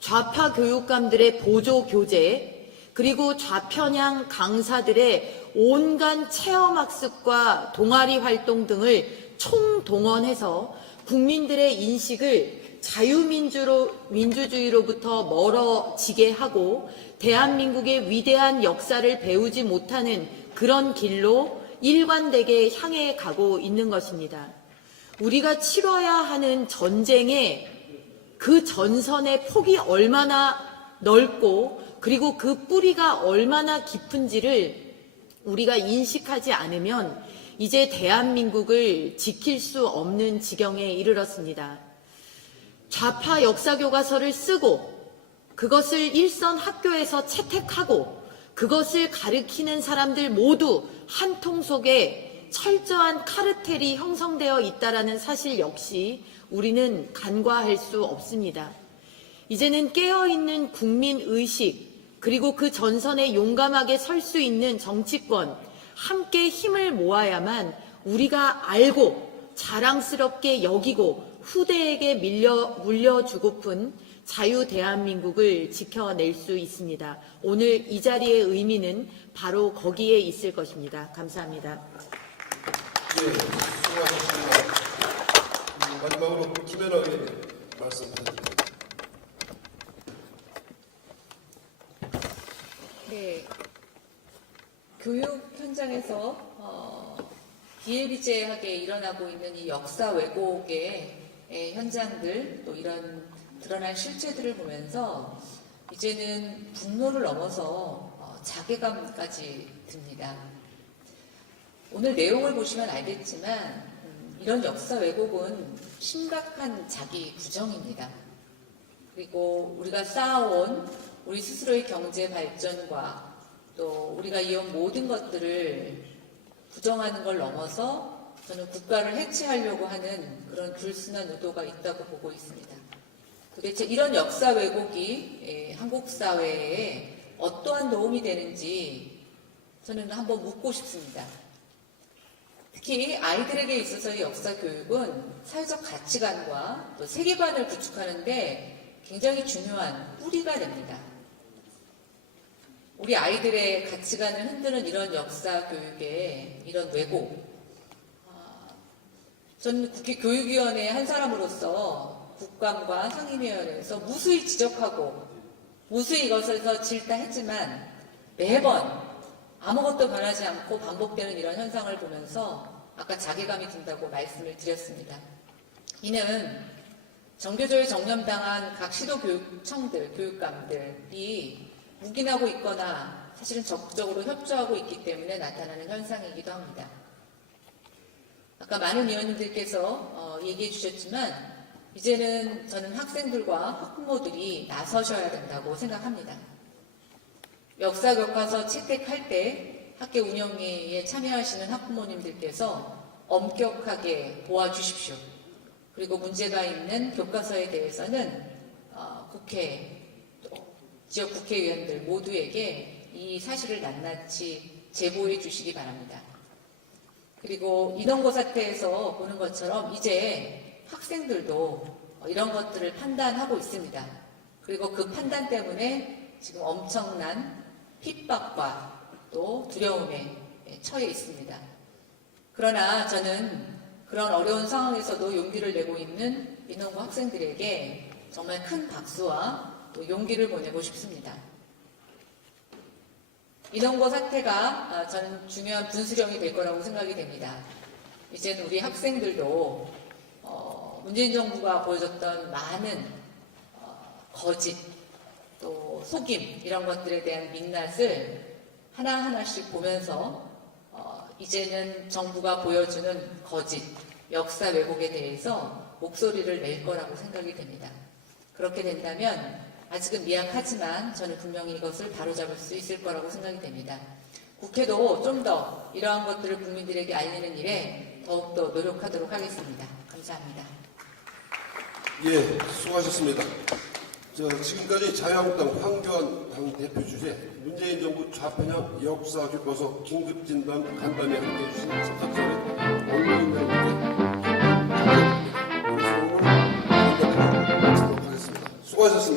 좌파 교육감들의 보조 교재, 그리고 좌편향 강사들의 온갖 체험학습과 동아리 활동 등을 총동원해서 국민들의 인식을 자유민주주의로부터 멀어지게 하고 대한민국의 위대한 역사를 배우지 못하는 그런 길로 일관되게 향해 가고 있는 것입니다. 우리가 치러야 하는 전쟁의 그 전선의 폭이 얼마나 넓고 그리고 그 뿌리가 얼마나 깊은지를 우리가 인식하지 않으면 이제 대한민국을 지킬 수 없는 지경에 이르렀습니다. 좌파 역사교과서를 쓰고 그것을 일선 학교에서 채택하고 그것을 가르치는 사람들 모두 한 통 속에 철저한 카르텔이 형성되어 있다는 사실 역시 우리는 간과할 수 없습니다. 이제는 깨어있는 국민의식 그리고 그 전선에 용감하게 설 수 있는 정치권 함께 힘을 모아야만 우리가 알고 자랑스럽게 여기고 후대에게 물려주고픈 자유 대한민국을 지켜낼 수 있습니다. 오늘 이 자리의 의미는 바로 거기에 있을 것입니다. 감사합니다. 예, 수고하셨습니다. 마지막으로 김연아 의원님 말씀 부탁드립니다. 네, 교육 현장에서 비일비재하게 일어나고 있는 이 역사 왜곡의 현장들 또 이런 드러난 실체들을 보면서 이제는 분노를 넘어서 자괴감까지 듭니다. 오늘 내용을 보시면 알겠지만 이런 역사 왜곡은 심각한 자기 부정입니다. 그리고 우리가 쌓아온 우리 스스로의 경제 발전과 또 우리가 이어온 모든 것들을 부정하는 걸 넘어서 저는 국가를 해체하려고 하는 그런 불순한 의도가 있다고 보고 있습니다. 도대체 이런 역사 왜곡이 한국 사회에 어떠한 도움이 되는지 저는 한번 묻고 싶습니다. 특히 아이들에게 있어서의 역사 교육은 사회적 가치관과 또 세계관을 구축하는데 굉장히 중요한 뿌리가 됩니다. 우리 아이들의 가치관을 흔드는 이런 역사 교육의 이런 왜곡, 저는 국회 교육위원회 한 사람으로서 국감과 상임위원회에서 무수히 지적하고 무수히 이것에서 질타했지만 매번 아무것도 변하지 않고 반복되는 이런 현상을 보면서 아까 자괴감이 든다고 말씀을 드렸습니다. 이는 정교조에 정념당한 각 시도교육청들, 교육감들이 묵인하고 있거나 사실은 적극적으로 협조하고 있기 때문에 나타나는 현상이기도 합니다. 아까 많은 위원님들께서 얘기해 주셨지만 이제는 저는 학생들과 학부모들이 나서셔야 된다고 생각합니다. 역사 교과서 채택할 때 학교 운영에 참여하시는 학부모님들께서 엄격하게 도와주십시오. 그리고 문제가 있는 교과서에 대해서는 국회, 또 지역 국회의원들 모두에게 이 사실을 낱낱이 제보해 주시기 바랍니다. 그리고 인원고 사태에서 보는 것처럼 이제 학생들도 이런 것들을 판단하고 있습니다. 그리고 그 판단 때문에 지금 엄청난 핍박과 또 두려움에 처해 있습니다. 그러나 저는 그런 어려운 상황에서도 용기를 내고 있는 인원고 학생들에게 정말 큰 박수와 또 용기를 보내고 싶습니다. 인원고 사태가 저는 중요한 분수령이 될 거라고 생각이 됩니다. 이제는 우리 학생들도 문재인 정부가 보여줬던 많은 거짓, 또 속임 이런 것들에 대한 민낯을 하나하나씩 보면서 이제는 정부가 보여주는 거짓, 역사 왜곡에 대해서 목소리를 낼 거라고 생각이 됩니다. 그렇게 된다면 아직은 미약하지만 저는 분명히 이것을 바로잡을 수 있을 거라고 생각이 됩니다. 국회도 좀 더 이러한 것들을 국민들에게 알리는 일에 더욱더 노력하도록 하겠습니다. 감사합니다. 예, 수고하셨습니다. 지금까지 자유한국당 황교안 당대표 주재, 문재인 정부 좌편향 역사 교과서 긴급진단 간담회 함께해 주신 석학선의 원로인 여러분께 감사드립니다. 그래서 오늘 당대표 마치도록 하겠습니다. 수고하셨습니다.